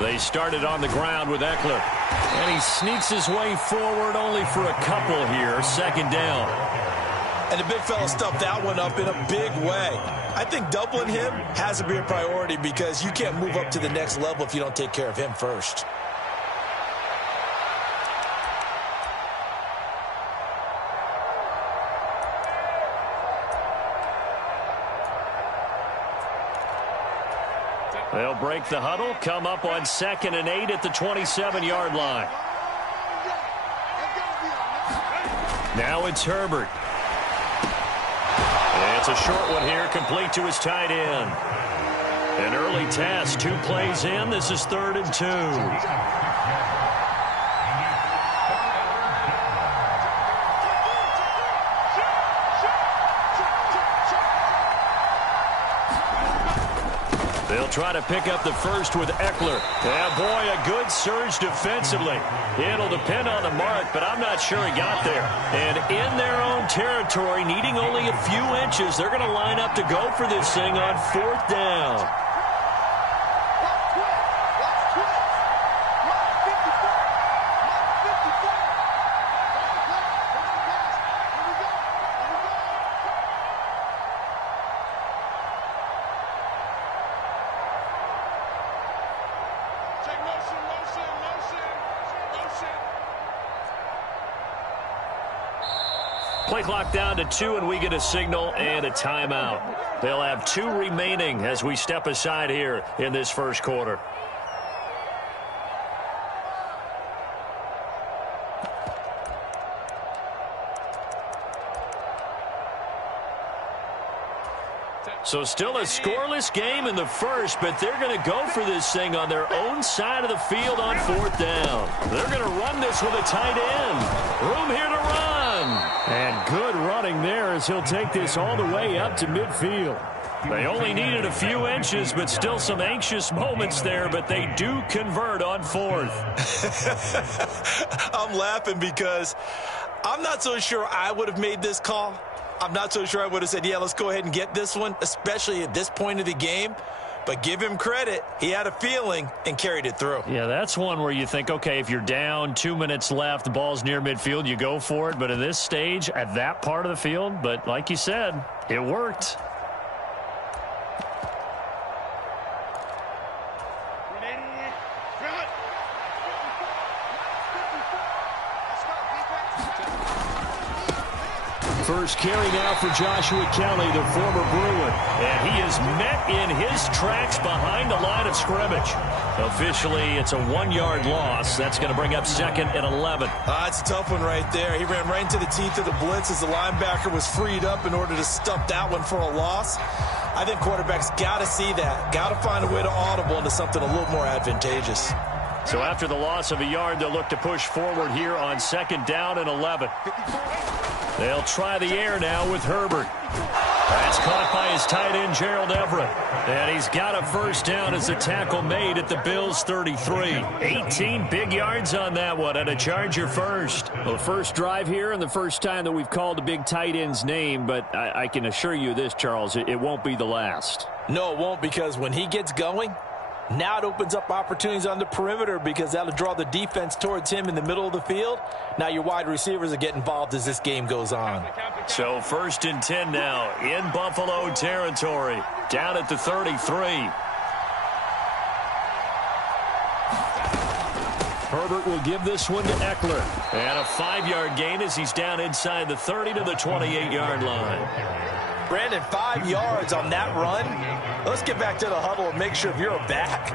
They started on the ground with Eckler. And he sneaks his way forward only for a couple here. Second down. And the big fella stuffed that one up in a big way. I think doubling him has to be a priority because you can't move up to the next level if you don't take care of him first. They'll break the huddle, come up on 2nd and 8 at the 27-yard line. Now it's Herbert. It's a short one here, complete to his tight end. An early task, 2 plays in. This is 3rd and 2. They'll try to pick up the first with Eckler. Yeah, boy, a good surge defensively. It'll depend on the mark, but I'm not sure he got there. And in their own territory, needing only a few inches, they're going to line up to go for this thing on 4th down. Play clock down to 2, and we get a signal and a timeout. They'll have 2 remaining as we step aside here in this first quarter. So still a scoreless game in the first, but they're going to go for this thing on their own side of the field on 4th down. They're going to run this with a tight end. Room here to run. And good running there as he'll take this all the way up to midfield. They only needed a few inches, but still some anxious moments there, but they do convert on 4th. I'm laughing because I'm not so sure I would have made this call. I'm not so sure I would have said, yeah, let's go ahead and get this one, especially at this point of the game. But give him credit. He had a feeling and carried it through. Yeah, that's one where you think, okay, if you're down, 2 minutes left, the ball's near midfield, you go for it. But in this stage, at that part of the field, but like you said, it worked. First carry now for Joshua Kelly, the former Bruin. And he is met in his tracks behind the line of scrimmage. Officially, it's a 1-yard loss. That's going to bring up 2nd and 11. That's a tough one right there. He ran right into the teeth of the blitz as the linebacker was freed up in order to stuff that one for a loss. I think quarterbacks got to see that. Got to find a way to audible into something a little more advantageous. So after the loss of a yard, they'll look to push forward here on 2nd down and 11. They'll try the air now with Herbert. That's caught by his tight end, Gerald Everett. And he's got a first down as the tackle made at the Bills' 33. 18 big yards on that one, and a Charger first. Well, the first drive here and the first time that we've called the big tight end's name, but I can assure you this, Charles, it won't be the last. No, it won't, because when he gets going, now it opens up opportunities on the perimeter because that'll draw the defense towards him in the middle of the field. Now your wide receivers will get involved as this game goes on. So 1st and 10 now in Buffalo territory. Down at the 33. Herbert will give this one to Eckler. And a 5-yard gain as he's down inside the 30 to the 28-yard line. Brandon, 5 yards on that run. Let's get back to the huddle and make sure if you're a back,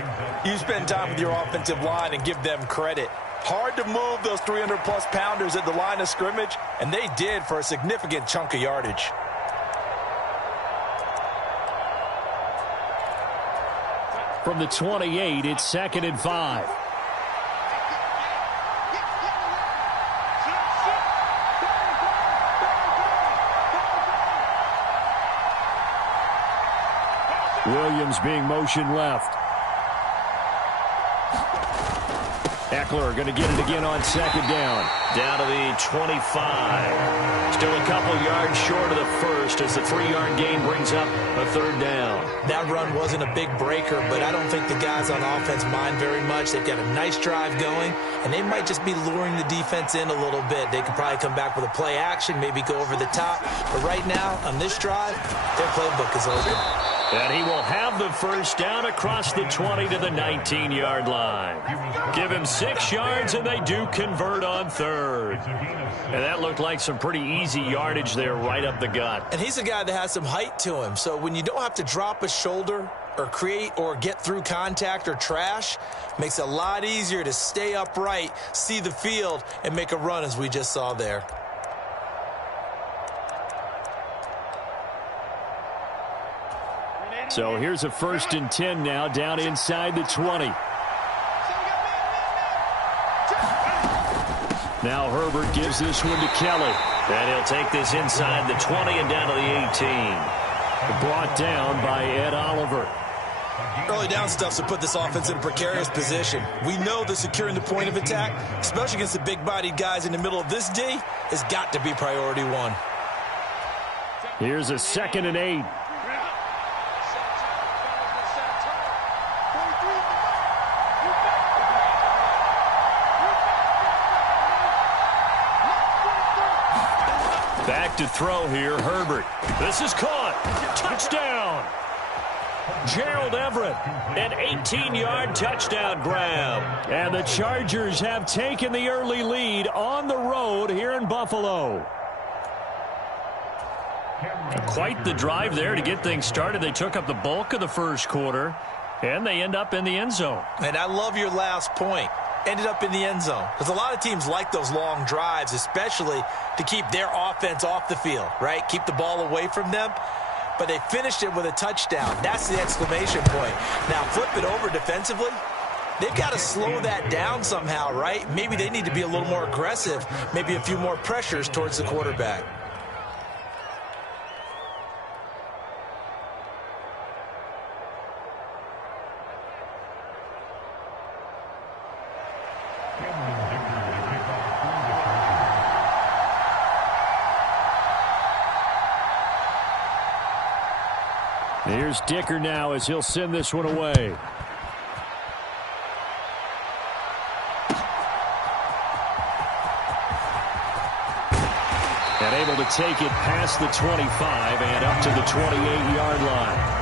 you spend time with your offensive line and give them credit. Hard to move those 300-plus pounders at the line of scrimmage, and they did for a significant chunk of yardage. From the 28, it's 2nd and 5. Williams being motioned left. Eckler going to get it again on second down. Down to the 25. Still a couple yards short of the first as the 3-yard gain brings up a third down. That run wasn't a big breaker, but I don't think the guys on offense mind very much. They've got a nice drive going, and they might just be luring the defense in a little bit. They could probably come back with a play action, maybe go over the top. But right now, on this drive, their playbook is open. And he will have the first down across the 20 to the 19-yard line. Give him 6 yards, and they do convert on third. And that looked like some pretty easy yardage there right up the gut. And he's a guy that has some height to him. So when you don't have to drop a shoulder or create or get through contact or trash, makes it a lot easier to stay upright, see the field, and make a run as we just saw there. So here's a 1st and 10 now, down inside the 20. Now Herbert gives this one to Kelly. And he'll take this inside the 20 and down to the 18. Brought down by Ed Oliver. Early down stuff to put this offense in a precarious position. We know that securing the point of attack, especially against the big-bodied guys in the middle of this D, has got to be priority one. Here's a 2nd and 8. Back to throw here, Herbert. This is caught. Touchdown. Gerald Everett, an 18-yard touchdown grab. And the Chargers have taken the early lead on the road here in Buffalo. Quite the drive there to get things started. They took up the bulk of the first quarter, and they end up in the end zone. And I love your last point. Ended up in the end zone. Because a lot of teams like those long drives, especially to keep their offense off the field, right? Keep the ball away from them. But they finished it with a touchdown. That's the exclamation point. Now flip it over defensively. They've got to slow that down somehow, right? Maybe they need to be a little more aggressive. Maybe a few more pressures towards the quarterback. Here's Dicker now as he'll send this one away. And able to take it past the 25 and up to the 28-yard line.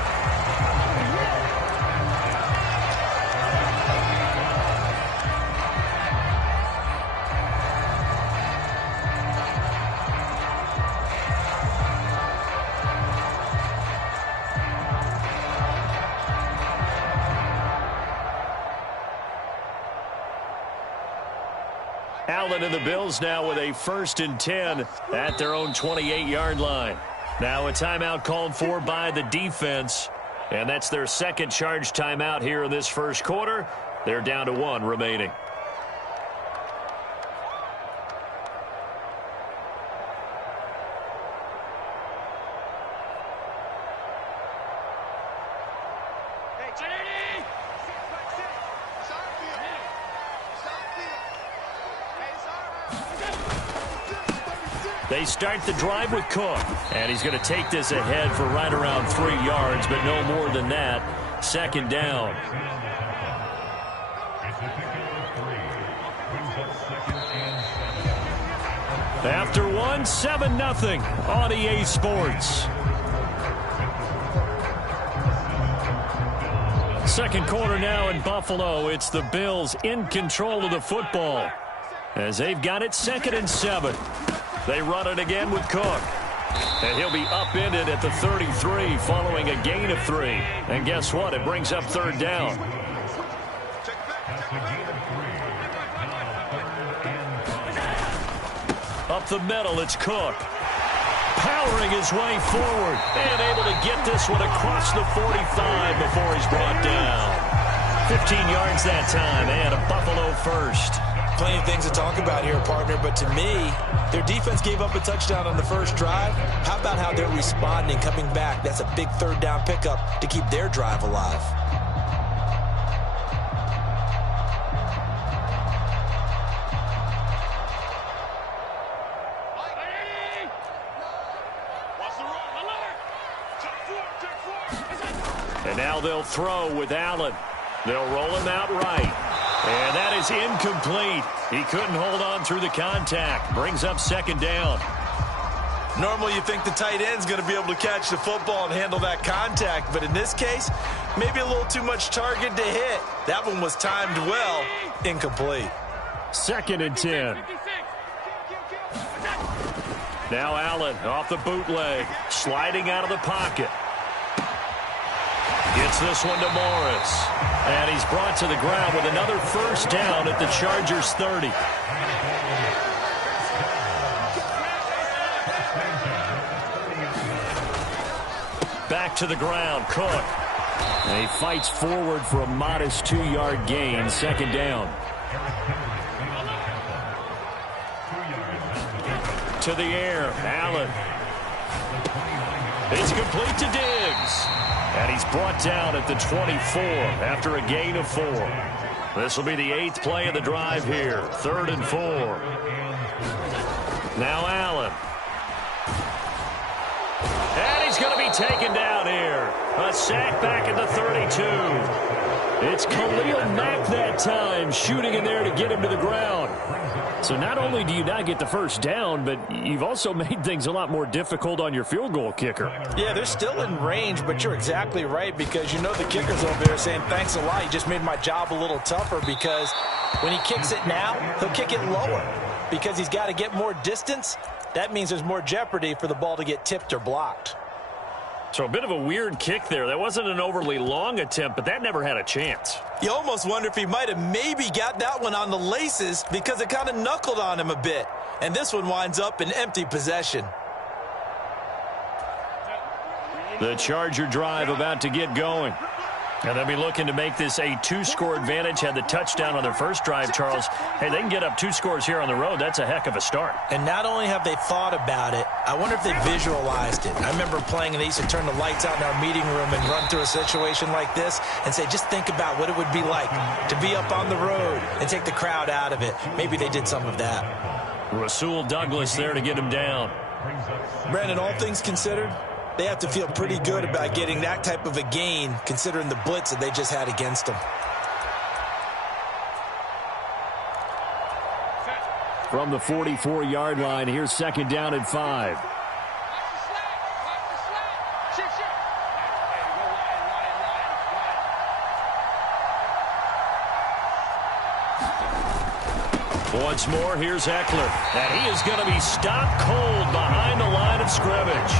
Allen and the Bills now with a 1st and 10 at their own 28-yard line. Now a timeout called for by the defense, and that's their 2nd charge timeout here in this first quarter. They're down to 1 remaining. They start the drive with Cook, and he's going to take this ahead for right around 3 yards, but no more than that. 2nd down. After one, 7-0 on EA Sports. Second quarter now in Buffalo. It's the Bills in control of the football as they've got it 2nd and 7. They run it again with Cook. And he'll be upended at the 33 following a gain of 3. And guess what? It brings up 3rd down. Up the middle, it's Cook. Powering his way forward and able to get this one across the 45 before he's brought down. 15 yards that time and a Buffalo first. Plenty of things to talk about here, partner, but to me, their defense gave up a touchdown on the first drive. How about how they're responding, coming back? That's a big 3rd down pickup to keep their drive alive. And now they'll throw with Allen. They'll roll him out right. And that is incomplete. He couldn't hold on through the contact. Brings up second down. Normally you think the tight end's going to be able to catch the football and handle that contact, but in this case, maybe a little too much target to hit. That one was timed well. Incomplete. 2nd and 10. Now Allen off the bootleg, sliding out of the pocket. Gets this one to Morris. And he's brought to the ground with another first down at the Chargers 30. Back to the ground, Cook. And he fights forward for a modest 2-yard gain, 2nd down. To the air, Allen. It's complete to Diggs. And he's brought down at the 24 after a gain of 4. This will be the 8th play of the drive here. 3rd and 4. Now Allen. And he's going to be taken down here. A sack back at the 32. It's Khalil Mack that time, shooting in there to get him to the ground. So not only do you not get the first down, but you've also made things a lot more difficult on your field goal kicker. Yeah, they're still in range, but you're exactly right, because you know the kicker's over there saying, thanks a lot, you just made my job a little tougher, because when he kicks it now, he'll kick it lower. Because he's got to get more distance, that means there's more jeopardy for the ball to get tipped or blocked. So a bit of a weird kick there. That wasn't an overly long attempt, but that never had a chance. You almost wonder if he might have maybe got that one on the laces because it kind of knuckled on him a bit. And this one winds up in empty possession. The Charger drive about to get going. And they'll be looking to make this a 2-score advantage. Had the touchdown on their first drive, Charles. Hey, they can get up 2 scores here on the road. That's a heck of a start. And not only have they thought about it, I wonder if they visualized it. I remember playing and they used to turn the lights out in our meeting room and run through a situation like this and say, just think about what it would be like to be up on the road and take the crowd out of it. Maybe they did some of that. Rasul Douglas there to get him down. Brandon, all things considered, they have to feel pretty good about getting that type of a gain, considering the blitz that they just had against them. From the 44-yard line, here's 2nd down and 5. Once more, here's Eckler. And he is going to be stopped cold behind the line of scrimmage.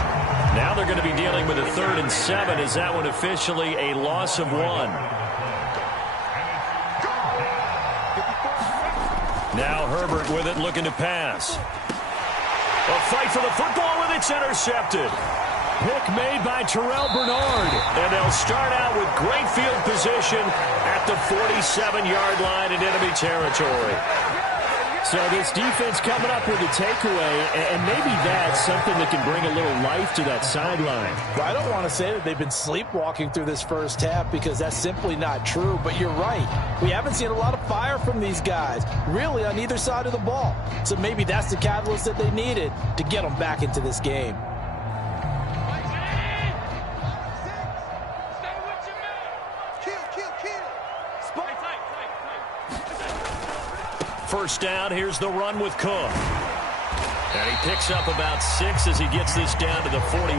Now they're going to be dealing with a 3rd and 7. Is that one officially a loss of 1? Now Herbert with it, looking to pass. A fight for the football, and it's intercepted. Pick made by Terrell Bernard. And they'll start out with great field position at the 47-yard line in enemy territory. So this defense coming up with a takeaway, and maybe that's something that can bring a little life to that sideline. Well, I don't want to say that they've been sleepwalking through this first half, because that's simply not true, but you're right. We haven't seen a lot of fire from these guys, really, on either side of the ball. So maybe that's the catalyst that they needed to get them back into this game. First down, here's the run with Cook. And he picks up about 6 as he gets this down to the 41.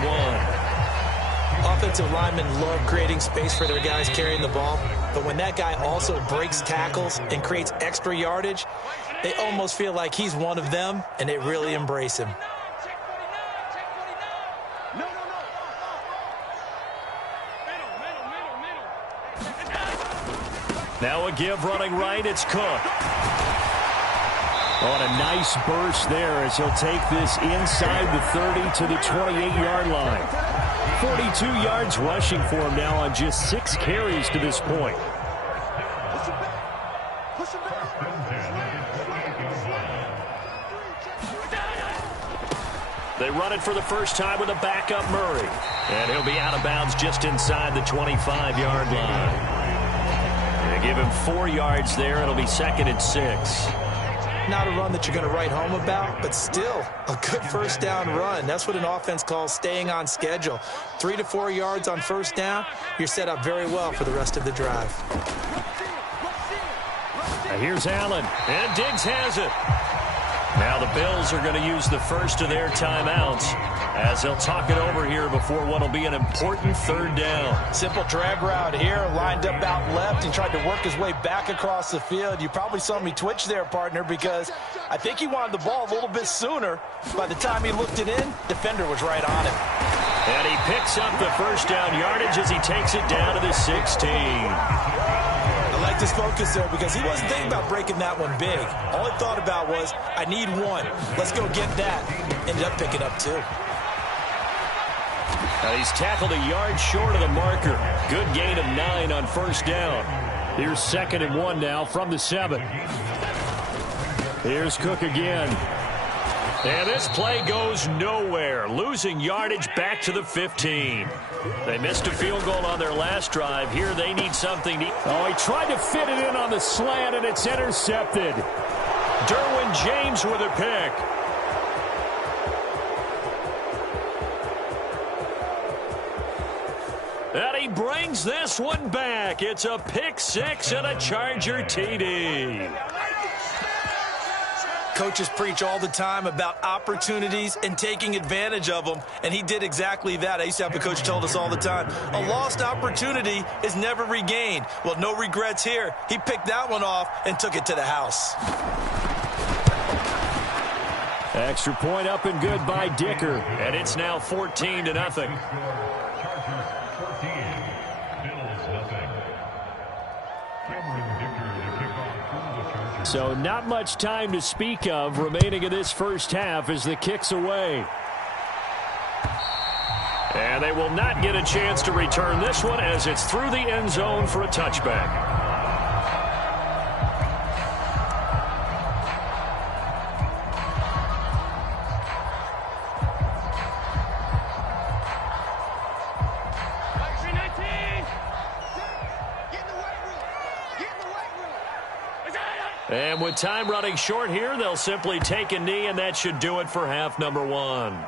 Offensive linemen love creating space for their guys carrying the ball, but when that guy also breaks tackles and creates extra yardage, they almost feel like he's one of them, and they really embrace him. Now a give running right, it's Cook. On a nice burst there as he'll take this inside the 30 to the 28-yard line. 42 yards rushing for him now on just 6 carries to this point. They run it for the first time with a backup Murray. And he'll be out of bounds just inside the 25-yard line. They give him 4 yards there. It'll be 2nd and 6. Not a run that you're going to write home about, but still a good first down run. That's what an offense calls staying on schedule. 3 to 4 yards on first down, you're set up very well for the rest of the drive. Here's Allen, and Diggs has it. Now the Bills are going to use the first of their timeouts as they'll talk it over here before what will be an important third down. Simple drag route here, lined up out left and tried to work his way back across the field. You probably saw me twitch there, partner, because I think he wanted the ball a little bit sooner. By the time he looked it in, defender was right on him. And he picks up the first down yardage as he takes it down to the 16. I like this focus there because he wasn't thinking about breaking that one big. All he thought about was, I need one. Let's go get that. Ended up picking up 2. Now he's tackled a yard short of the marker. Good gain of 9 on first down. Here's 2nd and 1 now from the 7. Here's Cook again. And this play goes nowhere. Losing yardage back to the 15. They missed a field goal on their last drive. Here they need something. Oh, he tried to fit it in on the slant, and it's intercepted. Derwin James with a pick. And he brings this one back. It's a pick 6 and a Charger TD. Coaches preach all the time about opportunities and taking advantage of them, and he did exactly that. I used to have a coach told us all the time, a lost opportunity is never regained. Well, no regrets here. He picked that one off and took it to the house. Extra point up and good by Dicker, and it's now 14-0. So not much time to speak of remaining in this first half as the kick's away. And they will not get a chance to return this one as it's through the end zone for a touchback. And with time running short here, they'll simply take a knee, and that should do it for half number 1.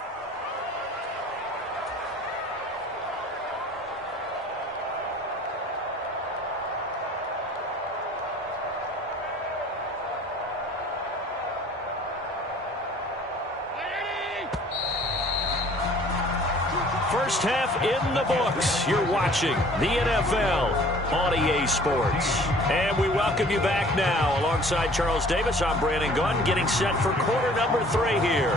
First half in the books. You're watching the NFL on EA Sports. And we welcome you back now. Alongside Charles Davis, I'm Brandon Gunn, getting set for quarter number 3 here.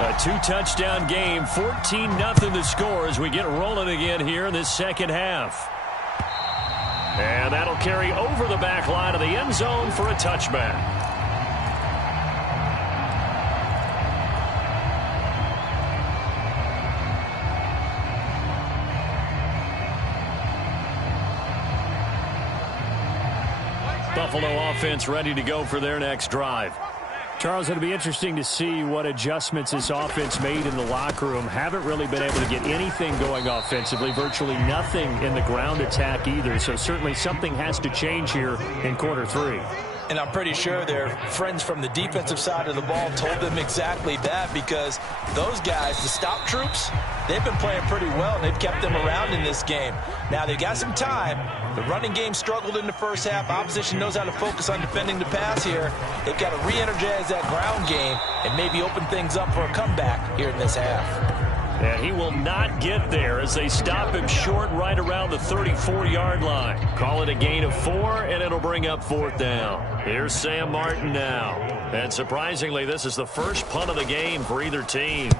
A 2-touchdown game, 14-0 the score as we get rolling again here in this second half. And that'll carry over the back line of the end zone for a touchback. Buffalo offense ready to go for their next drive. Charles, it'll be interesting to see what adjustments this offense made in the locker room. Haven't really been able to get anything going offensively, virtually nothing in the ground attack either. So certainly something has to change here in quarter 3. And I'm pretty sure their friends from the defensive side of the ball told them exactly that, because those guys, the stop troops, they've been playing pretty well, and they've kept them around in this game. Now, they've got some time. The running game struggled in the first half. Opposition knows how to focus on defending the pass here. They've got to re-energize that ground game and maybe open things up for a comeback here in this half. And he will not get there as they stop him short right around the 34-yard line. Call it a gain of 4, and it'll bring up 4th down. Here's Sam Martin now. And surprisingly, this is the first punt of the game for either team.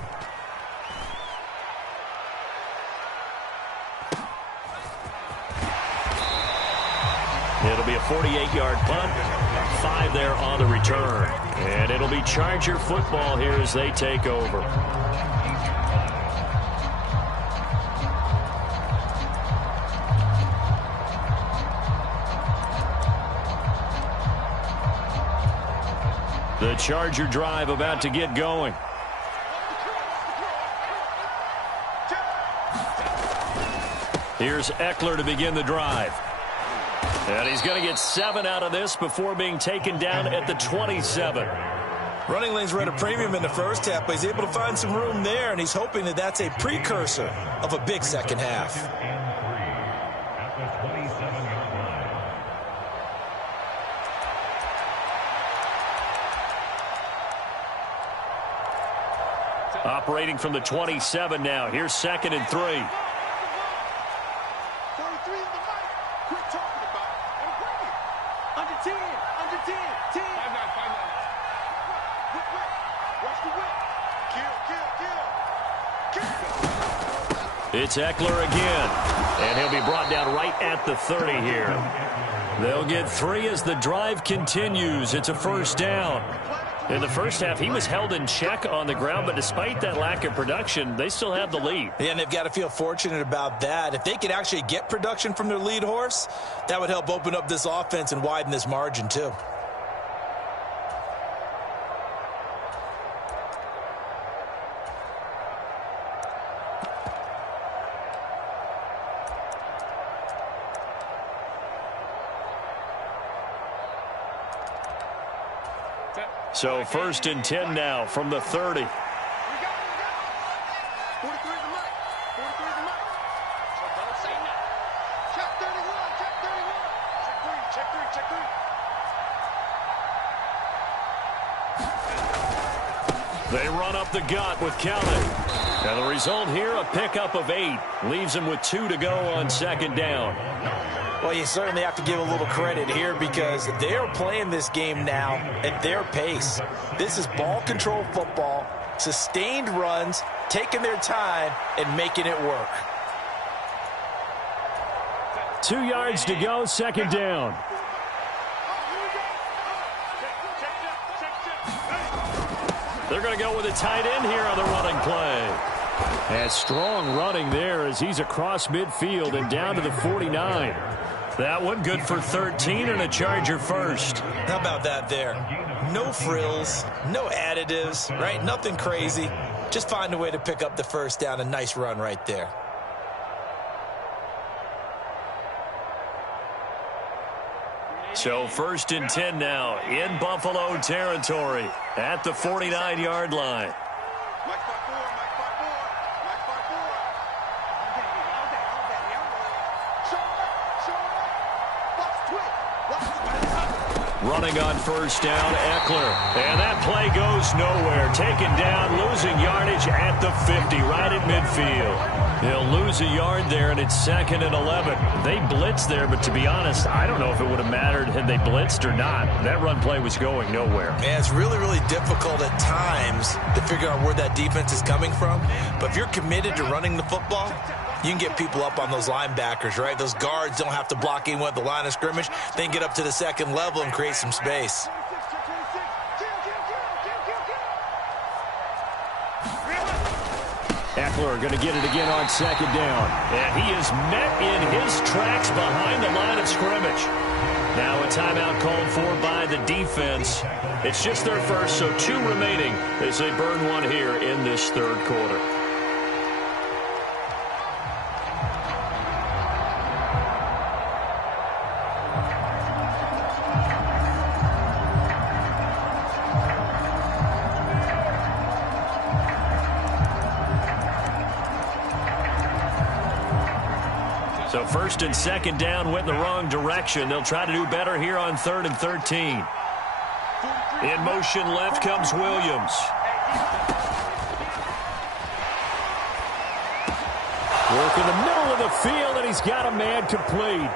It'll be a 48-yard punt. 5 there on the return. And it'll be Charger football here as they take over. The Charger drive about to get going. Here's Eckler to begin the drive. And he's going to get 7 out of this before being taken down at the 27. Running lanes were at a premium in the first half, but he's able to find some room there, and he's hoping that that's a precursor of a big second half. Operating from the 27 now. Here's 2nd and 3. 43 in the mic. Quit talking about it and bring it. Under 10, under 10, 10. 5-9. Watch the whip. Kill. It's Eckler again. And he'll be brought down right at the 30 here. They'll get 3 as the drive continues. It's a first down. In the first half, he was held in check on the ground, but despite that lack of production, they still have the lead. Yeah, and they've got to feel fortunate about that. If they could actually get production from their lead horse, that would help open up this offense and widen this margin too. So 1st and 10 now from the 30. 43 in the mic. 43 in the mic. So don't say nothing. Check 31. Check 31. Check 3. Check 3. Check 3. They run up the gut with Kelly. And the result here, a pickup of 8. Leaves them with 2 to go on 2nd down. Well, you certainly have to give a little credit here because they're playing this game now at their pace. This is ball control football, sustained runs, taking their time, and making it work. 2 yards to go, 2nd down. They're going to go with a tight end here on the running play. And strong running there as he's across midfield and down to the 49. That one good for 13 and a Charger first. How about that there? No frills, no additives, right? Nothing crazy. Just find a way to pick up the first down. A nice run right there. So 1st and 10 now in Buffalo territory at the 49-yard line. Mike 5-4. Mike 5-4. Mike 5-4. Show it. Watch twit. Running on first down, Eckler. And that play goes nowhere. Taken down, losing yardage at the 50, right at midfield. He'll lose a yard there, and it's 2nd and 11. They blitzed there, but to be honest, I don't know if it would have mattered had they blitzed or not. That run play was going nowhere. Man, it's really, really difficult at times to figure out where that defense is coming from. But if you're committed to running the football, you can get people up on those linebackers, right? Those guards don't have to block anyone at the line of scrimmage. They can get up to the 2nd level and create some space. Eckler going to get it again on 2nd down. And he is met in his tracks behind the line of scrimmage. Now a timeout called for by the defense. It's just their first, so 2 remaining as they burn one here in this 3rd quarter. So 1st and 2nd down went in the wrong direction. They'll try to do better here on 3rd and 13. In motion left comes Williams. Work in the middle of the field, and he's got a man complete.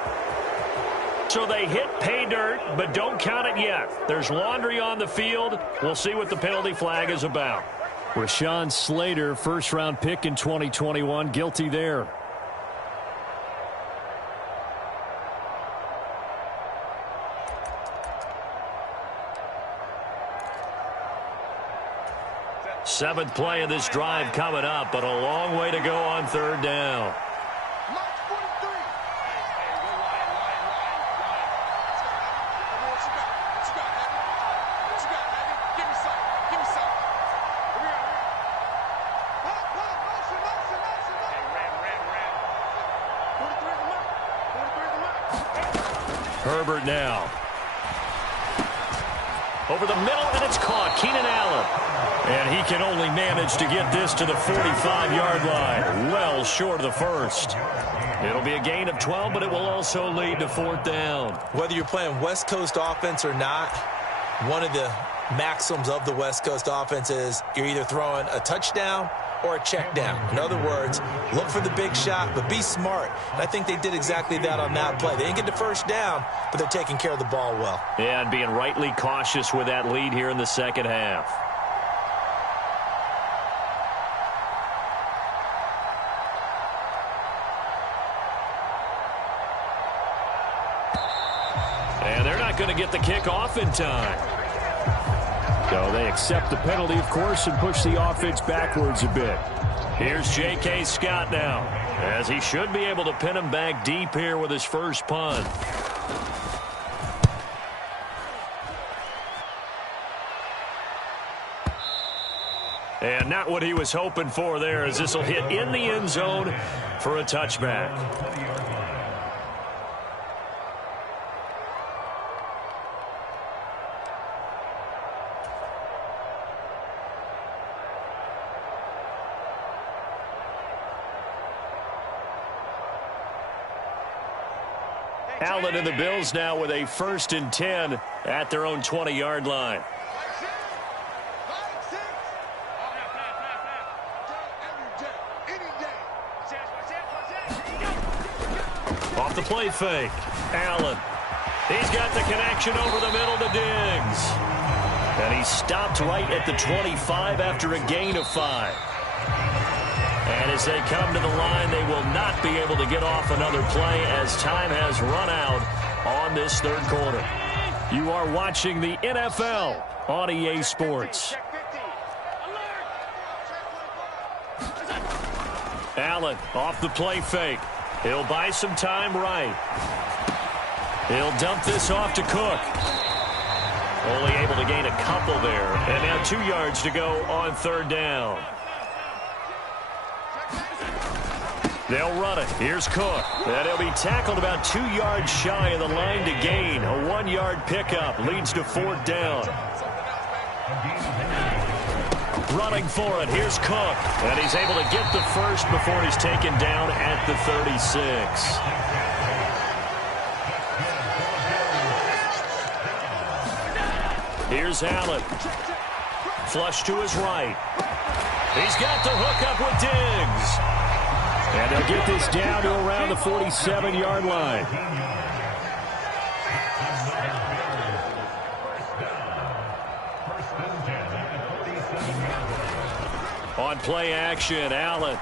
So they hit pay dirt, but don't count it yet. There's laundry on the field. We'll see what the penalty flag is about. Rashawn Slater, first-round pick in 2021, guilty there. Seventh play of this drive coming up, but a long way to go on 3rd down. Herbert now. Over the middle, and it's caught. Keenan Allen. And he can only manage to get this to the 45-yard line. Well short of the first. It'll be a gain of 12, but it will also lead to 4th down. Whether you're playing West Coast offense or not, one of the maxims of the West Coast offense is you're either throwing a touchdown or a check down. In other words, look for the big shot, but be smart. And I think they did exactly that on that play. They didn't get the first down, but they're taking care of the ball well. Yeah, and being rightly cautious with that lead here in the second half. And they're not going to get the kickoff in time. So they accept the penalty, of course, and push the offense backwards a bit. Here's J.K. Scott now, as he should be able to pin him back deep here with his first punt. And not what he was hoping for there, as this will hit in the end zone for a touchback. Allen and the Bills now with a 1st and 10 at their own 20-yard line. Off the play fake. Allen. He's got the connection over the middle to Diggs. And he stopped right at the 25 after a gain of 5. And as they come to the line, they will not be able to get off another play as time has run out on this 3rd quarter. You are watching the NFL on EA Sports. Allen off the play fake. He'll buy some time right. He'll dump this off to Cook. Only able to gain a couple there. And now 2 yards to go on 3rd down. They'll run it. Here's Cook. And he'll be tackled about 2 yards shy of the line to gain. A 1-yard pickup leads to 4th down. Running for it. Here's Cook. And he's able to get the first before he's taken down at the 36. Here's Allen. Flush to his right. He's got the hook up with Diggs. And they'll get this down to around the 47-yard line. On play action, Allen.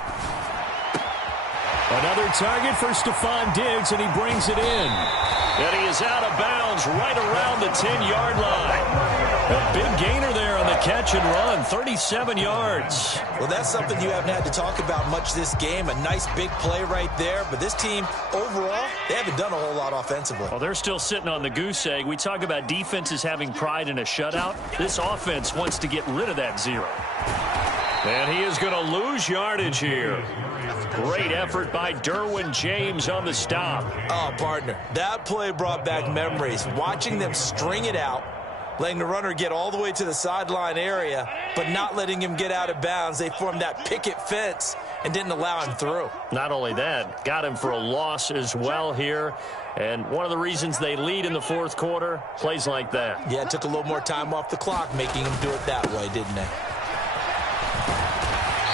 Another target for Stephon Diggs, and he brings it in. And he is out of bounds right around the 10-yard line. A big gainer there on the catch and run, 37 yards. Well, that's something you haven't had to talk about much this game. A nice big play right there. But this team, overall, they haven't done a whole lot offensively. Well, they're still sitting on the goose egg. We talk about defenses having pride in a shutout. This offense wants to get rid of that 0. And he is going to lose yardage here. Great effort by Derwin James on the stop. Oh, partner, that play brought back memories. Watching them string it out, letting the runner get all the way to the sideline area, but not letting him get out of bounds. They formed that picket fence and didn't allow him through. Not only that, got him for a loss as well here. And one of the reasons they lead in the 4th quarter, plays like that. Yeah, it took a little more time off the clock, making him do it that way, didn't they?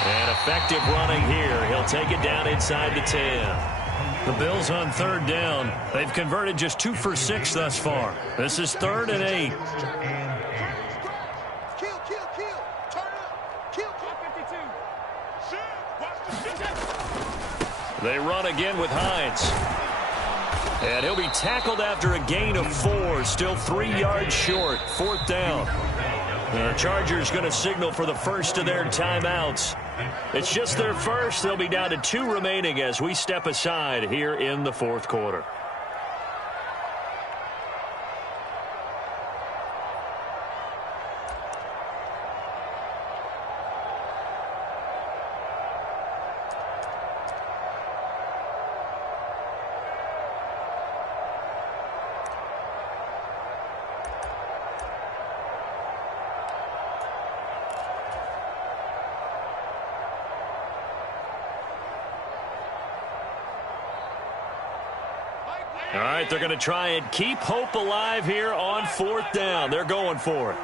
And effective running here. He'll take it down inside the 10. The Bills on 3rd down. They've converted just 2 for 6 thus far. This is 3rd and 8. They run again with Hines. And he'll be tackled after a gain of 4. Still 3 yards short. 4th down. The Chargers going to signal for the first of their timeouts. It's just their first. They'll be down to 2 remaining as we step aside here in the 4th quarter. All right, they're going to try and keep hope alive here on 4th down. They're going for it.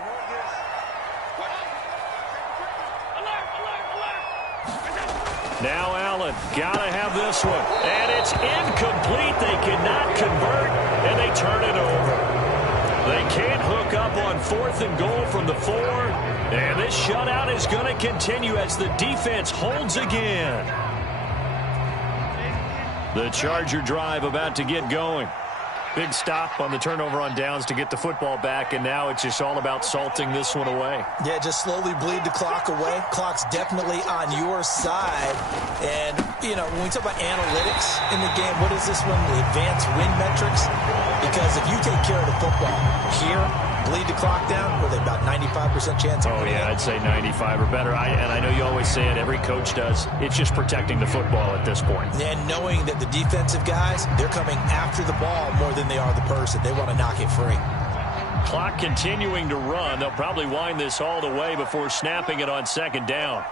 Now Allen, got to have this one. And it's incomplete. They cannot convert, and they turn it over. They can't hook up on 4th and goal from the 4. And this shutout is going to continue as the defense holds again. The Charger drive about to get going. Big stop on the turnover on downs to get the football back, and now it's just all about salting this one away. Yeah, just slowly bleed the clock away. Clock's definitely on your side. And, you know, when we talk about analytics in the game, what is this one? The advanced win metrics? Because if you take care of the football here, bleed the clock down, with about 95% chance of winning. Yeah, I'd say 95 or better. And I know you always say it, every coach does. It's just protecting the football at this point. And knowing that the defensive guys, they're coming after the ball more than they are the person. They want to knock it free. Clock continuing to run. They'll probably wind this all the way before snapping it on 2nd down.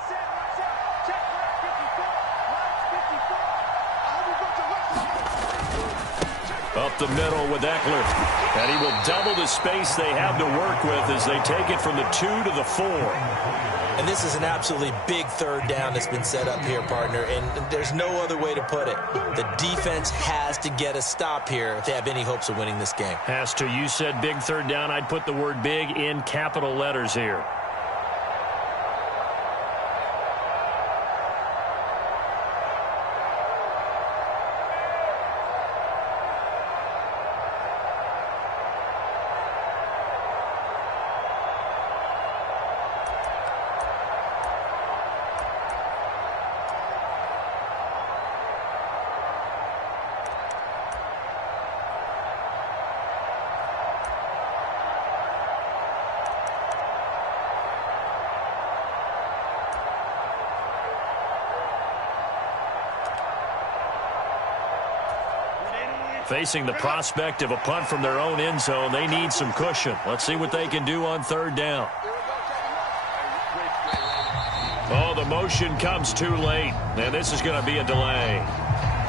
Up the middle with Eckler. And he will double the space they have to work with as they take it from the 2 to the 4. And this is an absolutely big 3rd down that's been set up here, partner. And there's no other way to put it. The defense has to get a stop here if they have any hopes of winning this game. Has to. You said big 3rd down. I'd put the word big in capital letters here. Facing the prospect of a punt from their own end zone, they need some cushion. Let's see what they can do on 3rd down. Oh, the motion comes too late, and this is going to be a delay.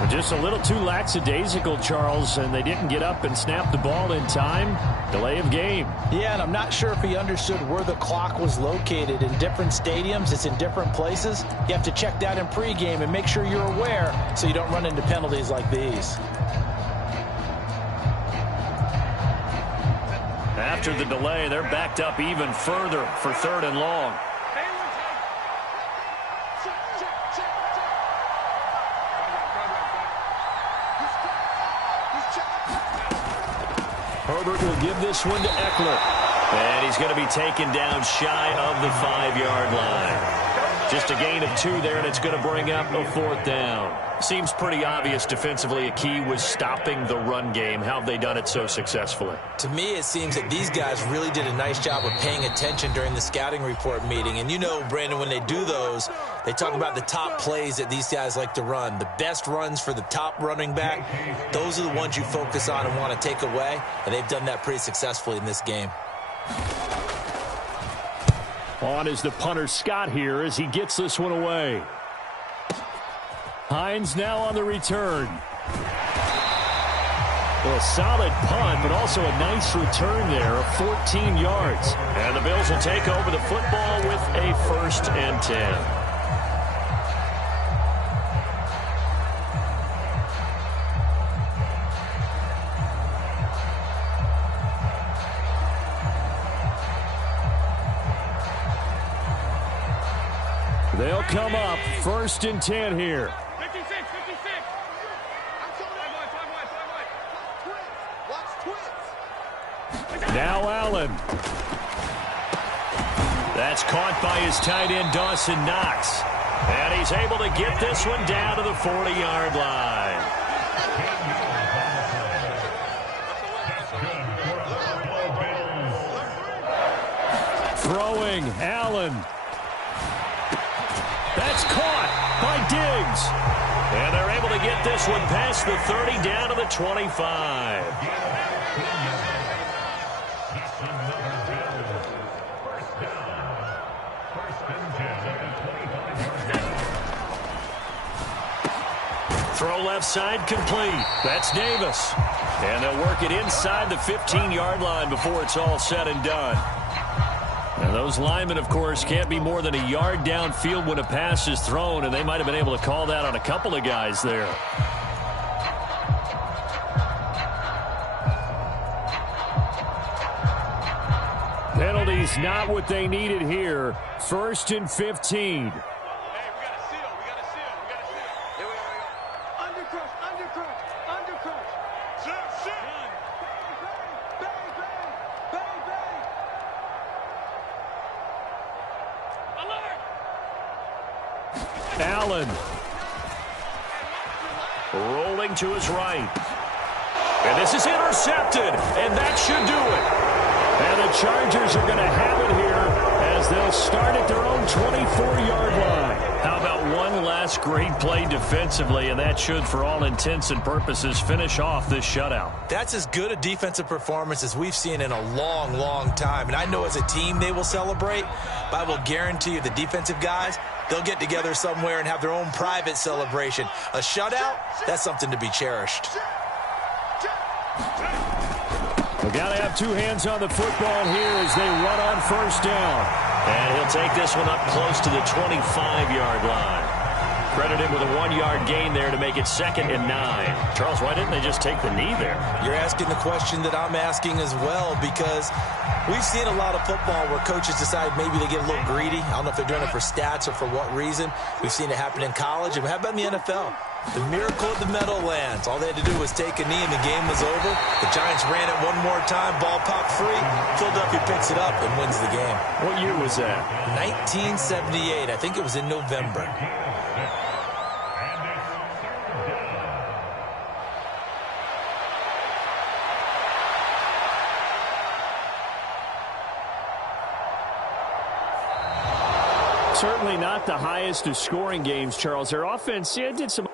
Just a little too lackadaisical, Charles, and they didn't get up and snap the ball in time. Delay of game. Yeah, and I'm not sure if he understood where the clock was located. In different stadiums, it's in different places. You have to check that in pregame and make sure you're aware so you don't run into penalties like these. After the delay, they're backed up even further for 3rd and long. Herbert will give this one to Eckler. And he's going to be taken down shy of the 5-yard line. Just a gain of 2 there, and it's going to bring up a 4th down. Seems pretty obvious defensively a key was stopping the run game. How have they done it so successfully? To me, it seems that these guys really did a nice job of paying attention during the scouting report meeting. And you know, Brandon, when they do those, they talk about the top plays that these guys like to run. The best runs for the top running back, those are the ones you focus on and want to take away. And they've done that pretty successfully in this game. On is the punter Scott here as he gets this one away. Hines now on the return. Well, a solid punt, but also a nice return there of 14 yards. And the Bills will take over the football with a 1st and 10. They'll come up 1st and 10 here. 56, 56. Now Allen. That's caught by his tight end, Dawson Knox. And he's able to get this one down to the 40-yard line. Throwing, Allen. That's caught by Diggs. And they're able to get this one past the 30 down to the 25. Throw left side complete. That's Davis. And they'll work it inside the 15-yard line before it's all said and done. And those linemen, of course, can't be more than a yard downfield when a pass is thrown, and they might have been able to call that on a couple of guys there. Penalties not what they needed here. 1st and 15. Allen. Rolling to his right. And this is intercepted. And that should do it. And the Chargers are going to have it here as they'll start at their own 24-yard line. How about one last great play defensively, and that should, for all intents and purposes, finish off this shutout. That's as good a defensive performance as we've seen in a long, long time. And I know as a team they will celebrate, but I will guarantee you the defensive guys, they'll get together somewhere and have their own private celebration. A shutout, that's something to be cherished. We've got to have two hands on the football here as they run on 1st down. And he'll take this one up close to the 25-yard line. Credit him with a 1-yard gain there to make it 2nd and 9. Charles, why didn't they just take the knee there? You're asking the question that I'm asking as well, because we've seen a lot of football where coaches decide maybe they get a little greedy. I don't know if they're doing it for stats or for what reason. We've seen it happen in college. And how about in the NFL? The miracle of the Meadowlands. All they had to do was take a knee and the game was over. The Giants ran it one more time. Ball popped free. Philadelphia picks it up and wins the game. What year was that? 1978. I think it was in November. Certainly not the highest of scoring games, Charles. Their offense did some...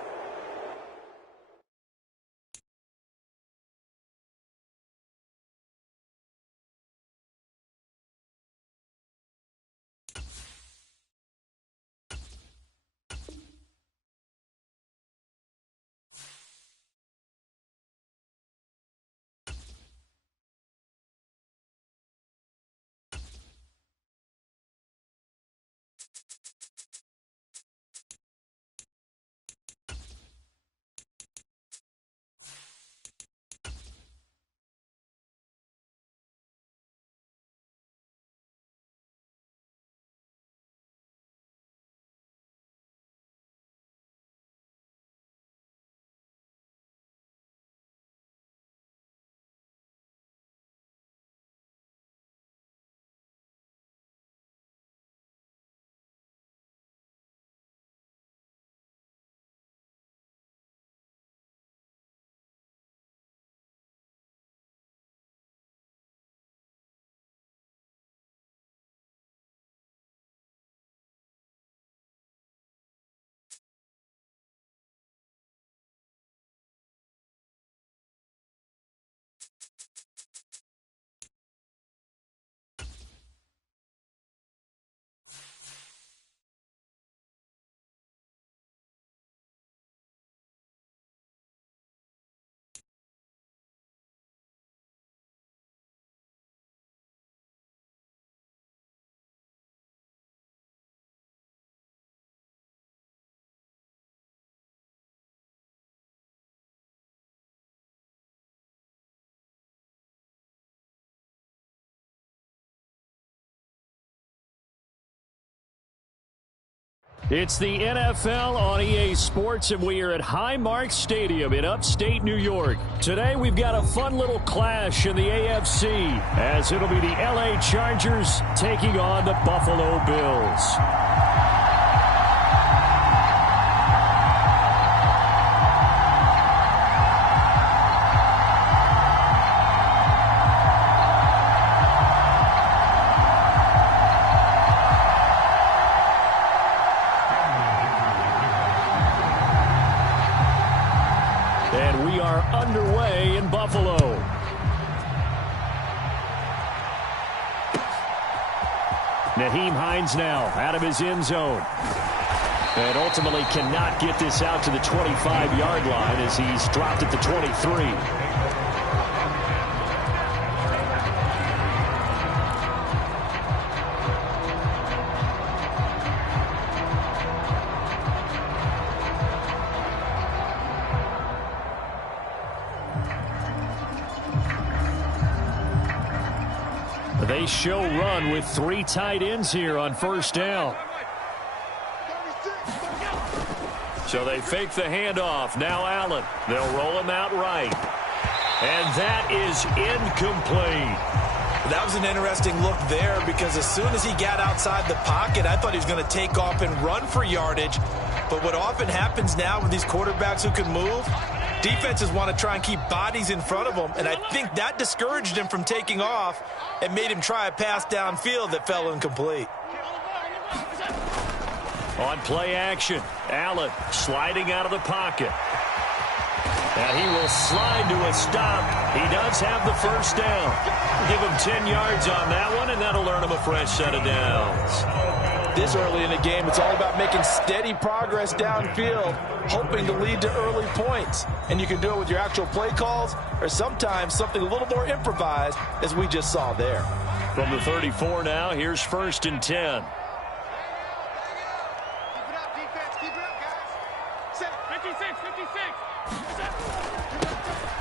It's the NFL on EA Sports, and we are at Highmark Stadium in upstate New York. Today, we've got a fun little clash in the AFC, as it'll be the LA Chargers taking on the Buffalo Bills. And we are underway in Buffalo. Nyheim Hines now out of his end zone. And ultimately cannot get this out to the 25-yard line as he's dropped at the 23. They show run with 3 tight ends here on first down. So they fake the handoff. Now Allen. They'll roll him out right. And that is incomplete. That was an interesting look there because as soon as he got outside the pocket, I thought he was going to take off and run for yardage. But what often happens now with these quarterbacks who can move, defenses want to try and keep bodies in front of them, and I think that discouraged him from taking off and made him try a pass downfield that fell incomplete. On play action, Allen sliding out of the pocket. And he will slide to a stop. He does have the first down. Give him 10 yards on that one, and that'll earn him a fresh set of downs. This early in the game, it's all about making steady progress downfield, hoping to lead to early points. And you can do it with your actual play calls or sometimes something a little more improvised, as we just saw there. From the 34 now, here's 1st and 10.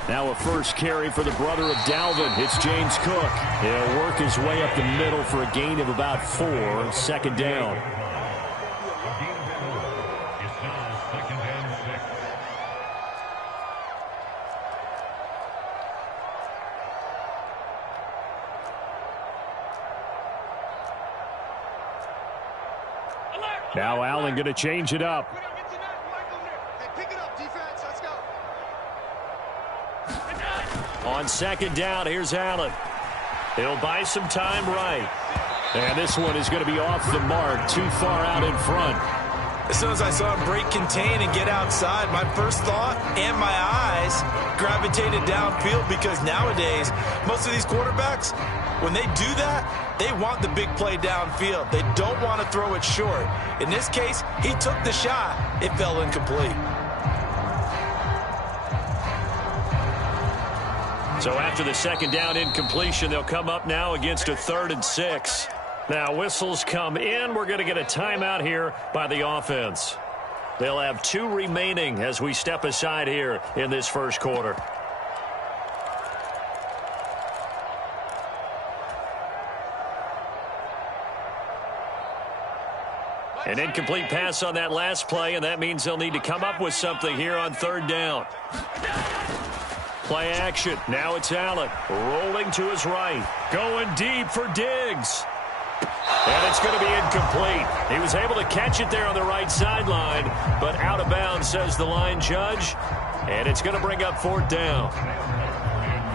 Now a first carry for the brother of Dalvin. It's James Cook. He'll work his way up the middle for a gain of about 4. 2nd down. Now Allen going to change it up. On 2nd down, here's Allen. He'll buy some time right. And this one is going to be off the mark, too far out in front. As soon as I saw him break contain and get outside, my first thought and my eyes gravitated downfield because nowadays, most of these quarterbacks, when they do that, they want the big play downfield. They don't want to throw it short. In this case, he took the shot. It fell incomplete. So after the 2nd down incompletion, they'll come up now against a 3rd and 6. Now whistles come in. We're going to get a timeout here by the offense. They'll have 2 remaining as we step aside here in this first quarter. An incomplete pass on that last play, and that means they'll need to come up with something here on 3rd down. Play action. Now it's Allen. Rolling to his right. Going deep for Diggs. And it's going to be incomplete. He was able to catch it there on the right sideline, but out of bounds, says the line judge. And it's going to bring up 4th down.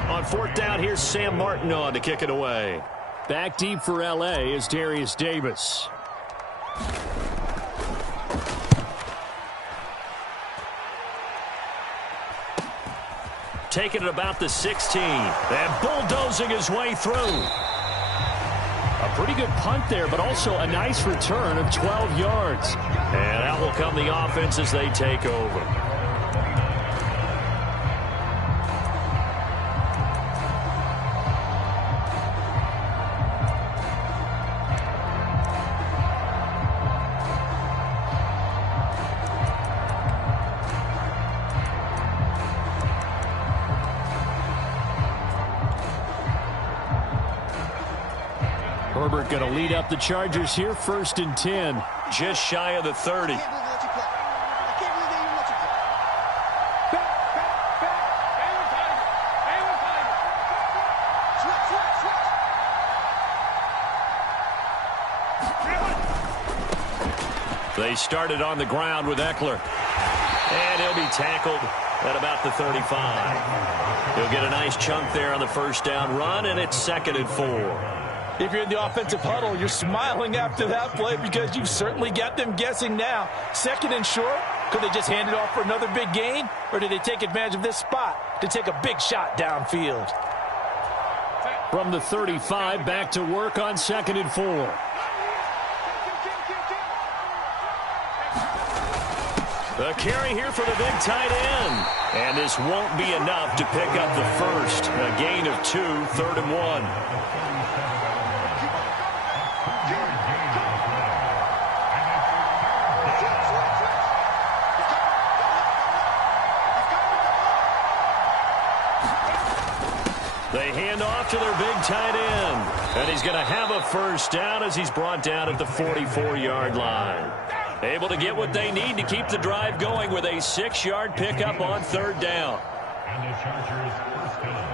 On 4th down, here's Sam Martin on to kick it away. Back deep for L.A. is Darius Davis. Taking it about the 16. And bulldozing his way through. A pretty good punt there, but also a nice return of 12 yards. And out will come the offense as they take over. Herbert going to lead up the Chargers here, 1st and 10. Just shy of the 30. They started on the ground with Eckler. And he'll be tackled at about the 35. He'll get a nice chunk there on the 1st down run, and it's 2nd and 4. If you're in the offensive huddle, you're smiling after that play because you've certainly got them guessing now. 2nd and short, could they just hand it off for another big gain? Or did they take advantage of this spot to take a big shot downfield? From the 35, back to work on 2nd and 4. The carry here for the big tight end. And this won't be enough to pick up the first. A gain of 2, 3rd and 1. They hand off to their big tight end. And he's going to have a first down as he's brought down at the 44-yard line. Able to get what they need to keep the drive going with a 6-yard pickup on third down. And the Chargers first down.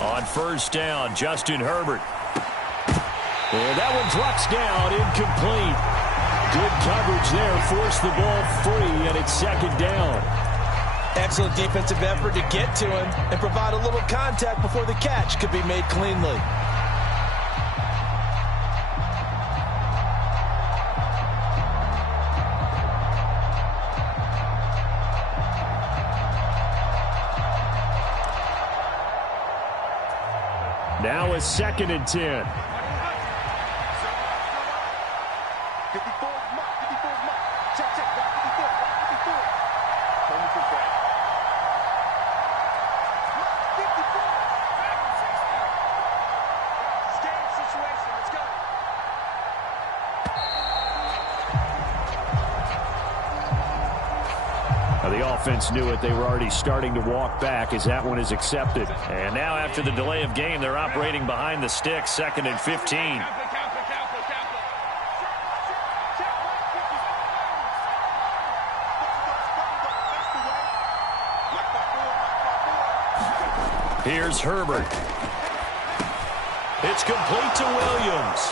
On first down, Justin Herbert. And that one drops down, incomplete. Good coverage there, forced the ball free, and it's second down. Excellent defensive effort to get to him and provide a little contact before the catch could be made cleanly. Now a second and 10. 54 mark, 54 mark. Check, check, 54, 54. 54. Game situation, let's go. The offense knew it. They were already starting to walk back as that one is accepted. And now after the delay of game, they're operating behind the sticks, second and 15. Here's Herbert. It's complete to Williams.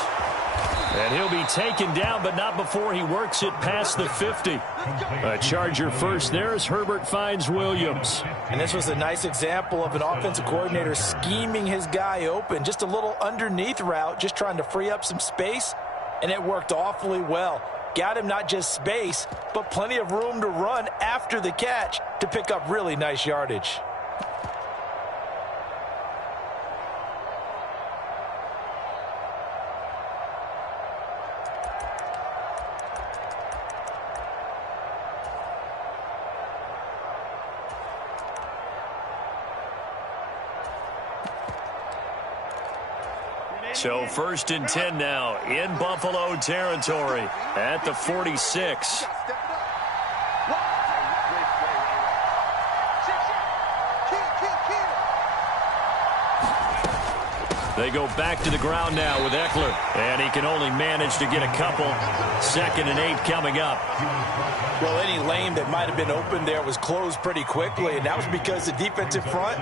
And he'll be taken down, but not before he works it past the 50. A Charger first there as Herbert finds Williams. And this was a nice example of an offensive coordinator scheming his guy open. Just a little underneath route, just trying to free up some space, and it worked awfully well. Got him not just space, but plenty of room to run after the catch to pick up really nice yardage. So first and 10 now in Buffalo territory at the 46. They go back to the ground now with Eckler. And he can only manage to get a couple. Second and 8 coming up. Well, any lane that might have been open there was closed pretty quickly, and that was because the defensive front,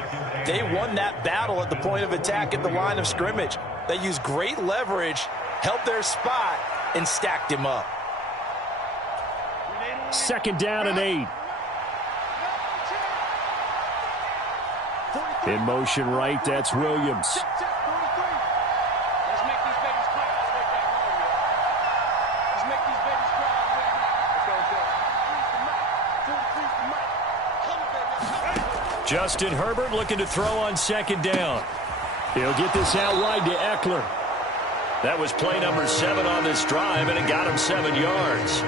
they won that battle at the point of attack at the line of scrimmage. They used great leverage, held their spot, and stacked him up. Second down and 8. In motion right, that's Williams. Justin Herbert looking to throw on second down. He'll get this out wide to Eckler. That was play number 7 on this drive, and it got him 7 yards.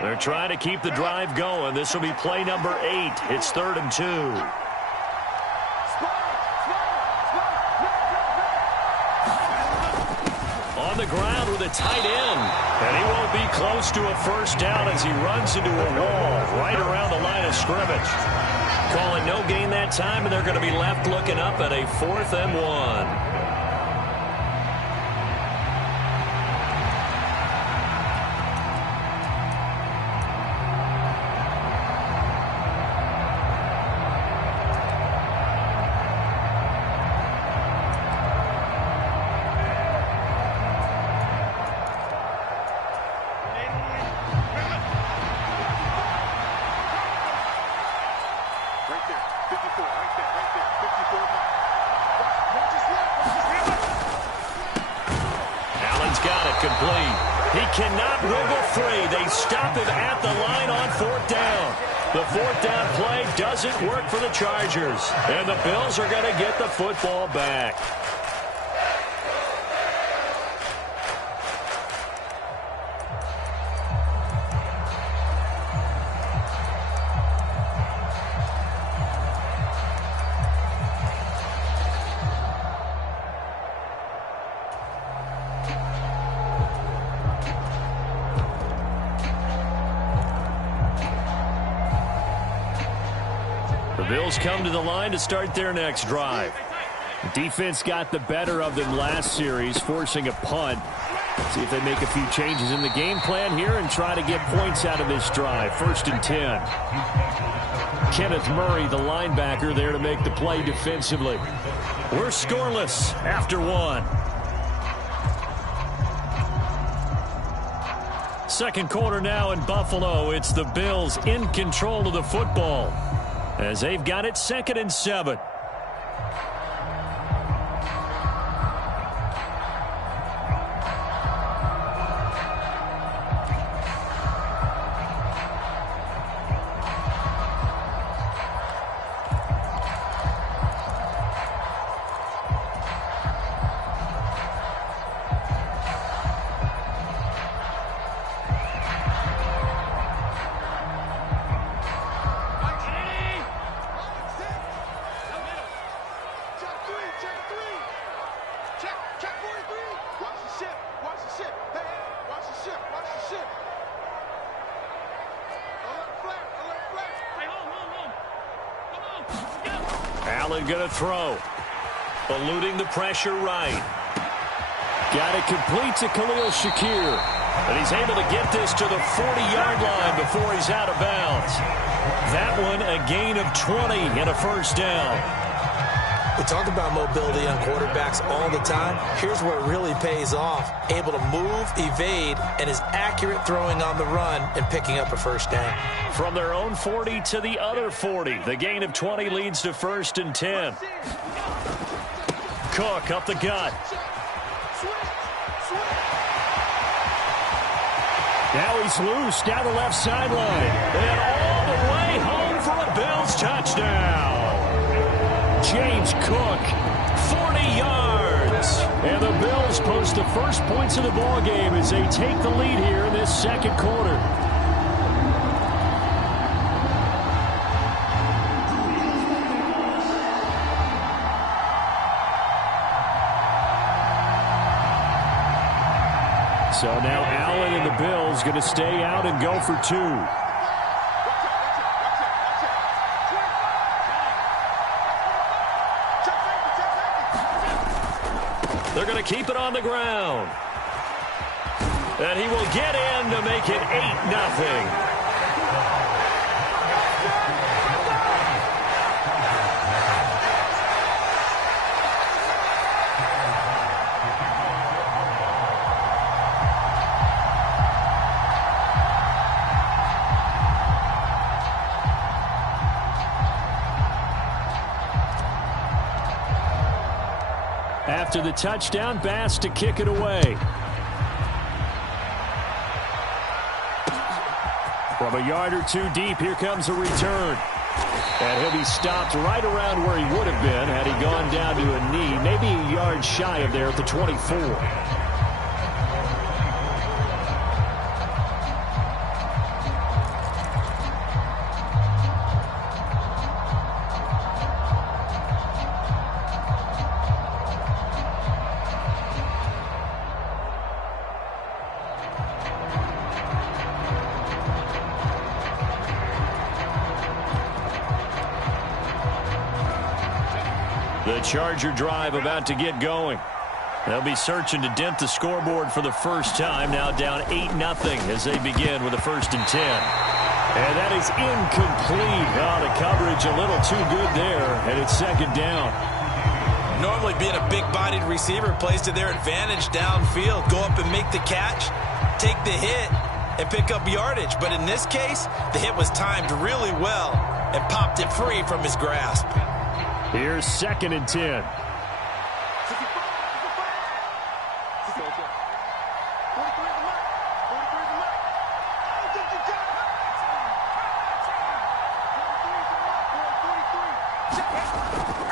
They're trying to keep the drive going. This will be play number 8. It's 3rd and 2. On the ground with a tight end. And he won't be close to a first down as he runs into a wall right around the line of scrimmage. Calling no gain that time, and they're going to be left looking up at a 4th and 1. complete. He cannot wiggle free. They stop him at the line on 4th down. The 4th down play doesn't work for the Chargers. And the Bills are going to get the football back. The Bills come to the line to start their next drive. The defense got the better of them last series, forcing a punt. See if they make a few changes in the game plan here and try to get points out of this drive. 1st and 10. Kenneth Murray, the linebacker, there to make the play defensively. We're scoreless after 1. Second quarter now in Buffalo. It's the Bills in control of the football, as they've got it 2nd and 7. Allen going to throw. Eluding the pressure right. Got it complete to Khalil Shakir. But he's able to get this to the 40-yard line before he's out of bounds. That one a gain of 20 and a 1st down. We talk about mobility on quarterbacks all the time. Here's where it really pays off. Able to move, evade, and is accurate throwing on the run and picking up a 1st down. From their own 40 to the other 40. The gain of 20 leads to 1st and 10. Cook up the gut. Now he's loose down the left sideline. And all the way home for a Bills touchdown. James Cook, 40 yards. And the Bills post the first points of the ball game as they take the lead here in this 2nd quarter. So now Allen and the Bills going to stay out and go for 2. They're going to keep it on the ground. And he will get in to make it 8-0. After the touchdown, Bass to kick it away. From a yard or 2 deep, here comes a return. And he'll be stopped right around where he would have been had he gone down to a knee, maybe a yard shy of there at the 24. The Charger drive about to get going. They'll be searching to dent the scoreboard for the first time. Now down 8-0 as they begin with a 1st and 10. And that is incomplete. Oh, the coverage a little too good there, and it's 2nd down. Normally being a big-bodied receiver plays to their advantage downfield. Go up and make the catch, take the hit, and pick up yardage. But in this case, the hit was timed really well and popped it free from his grasp. Here's 2nd and 10.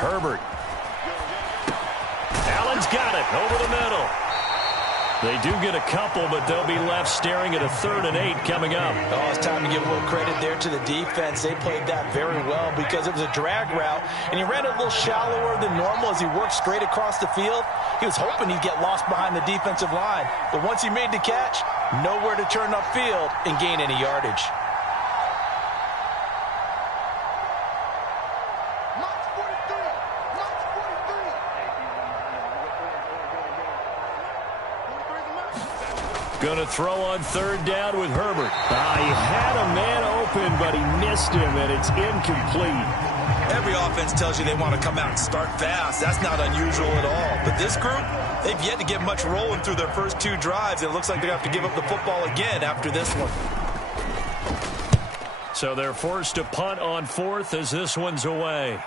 Herbert. Allen's got it over the middle. They do get a couple, but they'll be left staring at a 3rd and 8 coming up. Oh, it's time to give a little credit there to the defense. They played that very well because it was a drag route, and he ran it a little shallower than normal as he worked straight across the field. He was hoping he'd get lost behind the defensive line, but once he made the catch, nowhere to turn upfield and gain any yardage. Going to throw on 3rd down with Herbert. He had a man open, but he missed him, and it's incomplete. Every offense tells you they want to come out and start fast. That's not unusual at all. But this group, they've yet to get much rolling through their first 2 drives. It looks like they're going to have to give up the football again after this one. So they're forced to punt on 4th as this one's away.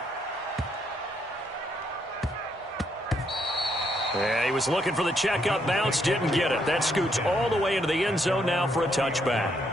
Yeah, he was looking for the checkup bounce, didn't get it. That scoots all the way into the end zone now for a touchback.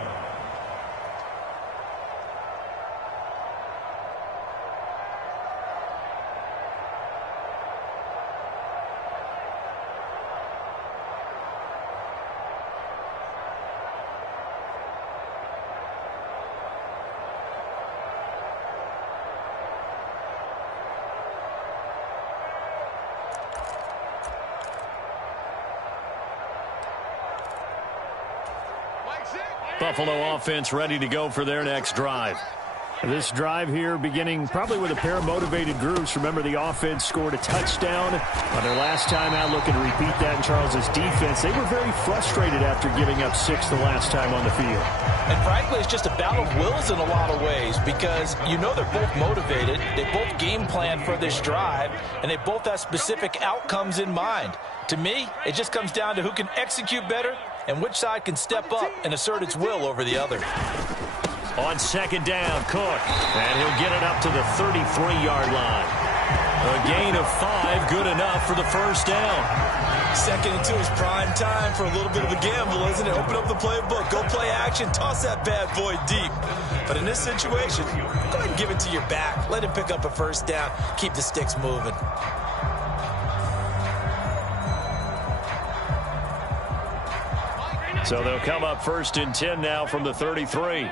Buffalo offense ready to go for their next drive. This drive here beginning probably with a pair of motivated groups. Remember, the offense scored a touchdown on their last time out. Looking to repeat that in Charles's defense. They were very frustrated after giving up 6 the last time on the field. And frankly, it's just a battle of wills in a lot of ways because you know they're both motivated. They both game plan for this drive, and they both have specific outcomes in mind. To me, it just comes down to who can execute better and which side can step up and assert its will over the other. On 2nd down, Cook. And he'll get it up to the 33-yard line. A gain of 5, good enough for the first down. 2nd and 2 is prime time for a little bit of a gamble, isn't it? Open up the playbook, go play action, toss that bad boy deep. But in this situation, go ahead and give it to your back. Let him pick up a first down. Keep the sticks moving. So they'll come up 1st and 10 now from the 33.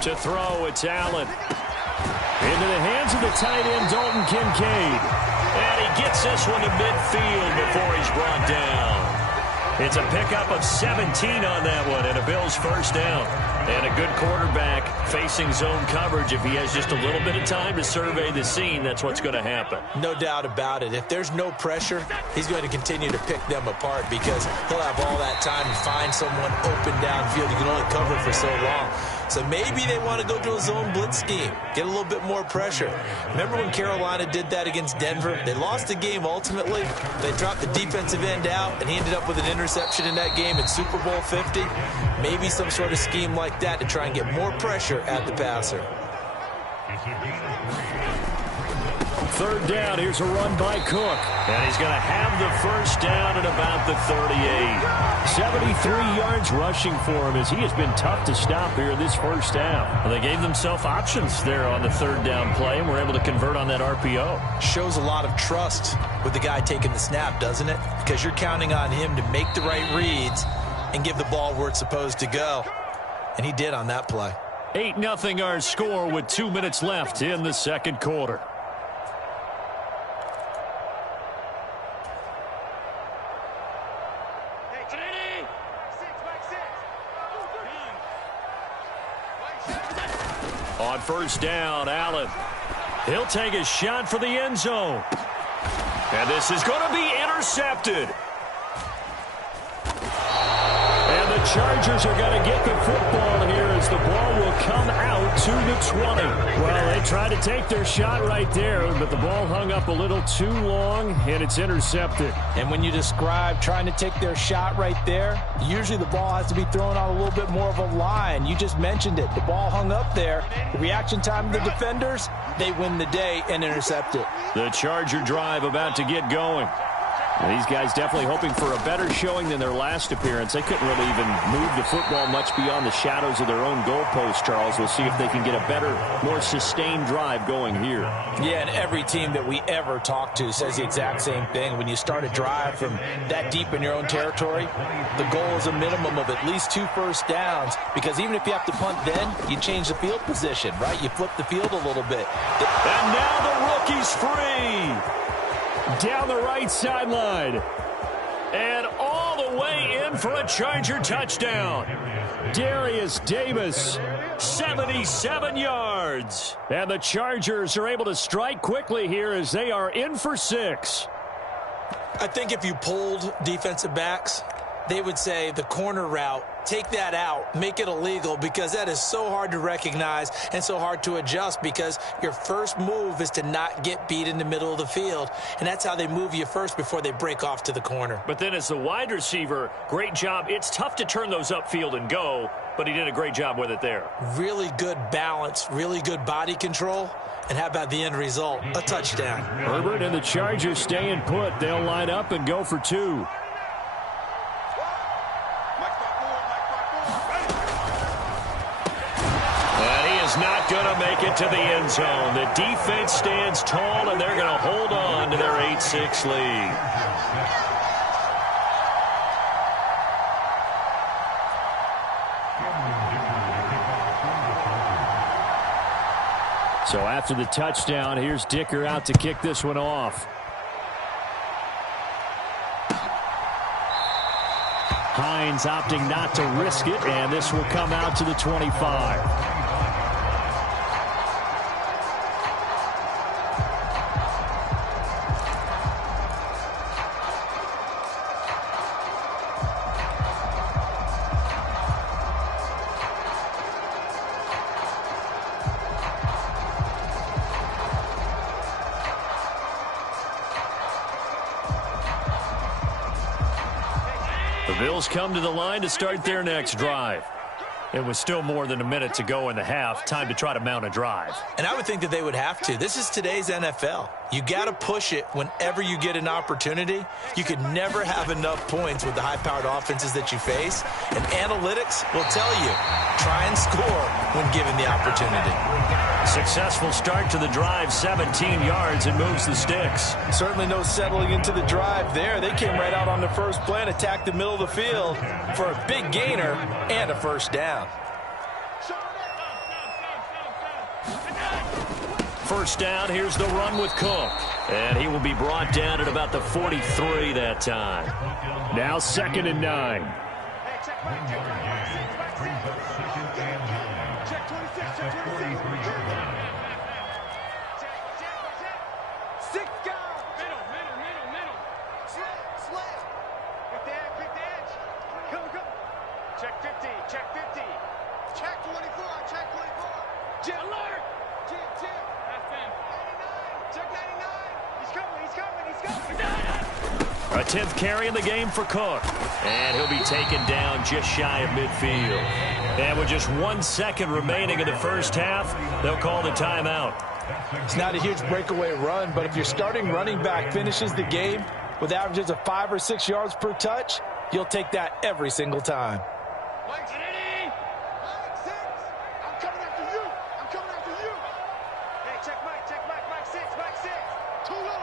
To throw, it's Allen. Into the hands of the tight end, Dalton Kincaid. And he gets this one to midfield before he's brought down. It's a pickup of 17 on that one and a Bills first down. And a good quarterback facing zone coverage. If he has just a little bit of time to survey the scene, that's what's going to happen. No doubt about it. If there's no pressure, he's going to continue to pick them apart because he'll have all that time to find someone open downfield. You can only cover for so long. So maybe they want to go to a zone blitz scheme, get a little bit more pressure. Remember when Carolina did that against Denver? They lost the game ultimately. They dropped the defensive end out, and he ended up with an interception in that game in Super Bowl 50. Maybe some sort of scheme like that to try and get more pressure at the passer. 3rd down, here's a run by Cook. And he's going to have the first down at about the 38. 73 yards rushing for him as he has been tough to stop here this first down. Well, they gave themselves options there on the 3rd down play and were able to convert on that RPO. Shows a lot of trust with the guy taking the snap, doesn't it? Because you're counting on him to make the right reads and give the ball where it's supposed to go. And he did on that play. 8-0 our score with 2 minutes left in the second quarter. On 1st down, Allen. He'll take a shot for the end zone. And this is going to be intercepted. And the Chargers are going to get the football here as the ball will come out to the 20. Well, they tried to take their shot right there, but the ball hung up a little too long, and it's intercepted. And when you describe trying to take their shot right there, usually the ball has to be thrown on a little bit more of a line. You just mentioned it. The ball hung up there. The reaction time of the defenders, they win the day and intercept it. The Charger drive about to get going. These guys definitely hoping for a better showing than their last appearance. They couldn't really even move the football much beyond the shadows of their own goalpost, Charles. We'll see if they can get a better, more sustained drive going here. Yeah, and every team that we ever talk to says the exact same thing. When you start a drive from that deep in your own territory, the goal is a minimum of at least 2 first downs, because even if you have to punt then, you change the field position, right? You flip the field a little bit. And now the rookie's free. Down the right sideline. And all the way in for a Charger touchdown. Darius Davis. 77 yards. And the Chargers are able to strike quickly here as they are in for 6. I think if you polled defensive backs, they would say the corner route, take that out, make it illegal, because that is so hard to recognize and so hard to adjust, because your first move is to not get beat in the middle of the field, and that's how they move you first before they break off to the corner. But then as the wide receiver, great job. It's tough to turn those upfield and go, but he did a great job with it there. Really good balance, really good body control, and how about the end result? A touchdown. Herbert and the Chargers staying put. They'll line up and go for 2. Not going to make it to the end zone. The defense stands tall, and they're going to hold on to their 8-6 lead. So after the touchdown, here's Dicker out to kick this one off. Hines opting not to risk it, and this will come out to the 25. The Bills come to the line to start their next drive. It was still more than a minute to go in the half. Time to try to mount a drive. And I would think that they would have to. This is today's NFL. You got to push it whenever you get an opportunity. You could never have enough points with the high-powered offenses that you face. And analytics will tell you, try and score when given the opportunity. Successful start to the drive, 17 yards, and moves the sticks. Certainly no settling into the drive there. They came right out on the first play and attacked the middle of the field for a big gainer and a first down. First down, here's the run with Cook. And he will be brought down at about the 43 that time. Now 2nd and 9. Check 50, check 50. Check 24, check 24. Jim alert! Jim. That's him. 99, check 99. He's coming. A 10th carry in the game for Cook. And he'll be taken down just shy of midfield. And with just 1 second remaining in the first half, they'll call the timeout. It's not a huge breakaway run, but if your starting running back finishes the game with averages of 5 or 6 yards per touch, you'll take that every single time. Mike, ready? Mike 6. I'm coming after you. Hey, check Mike 6, Mike 6. Too little,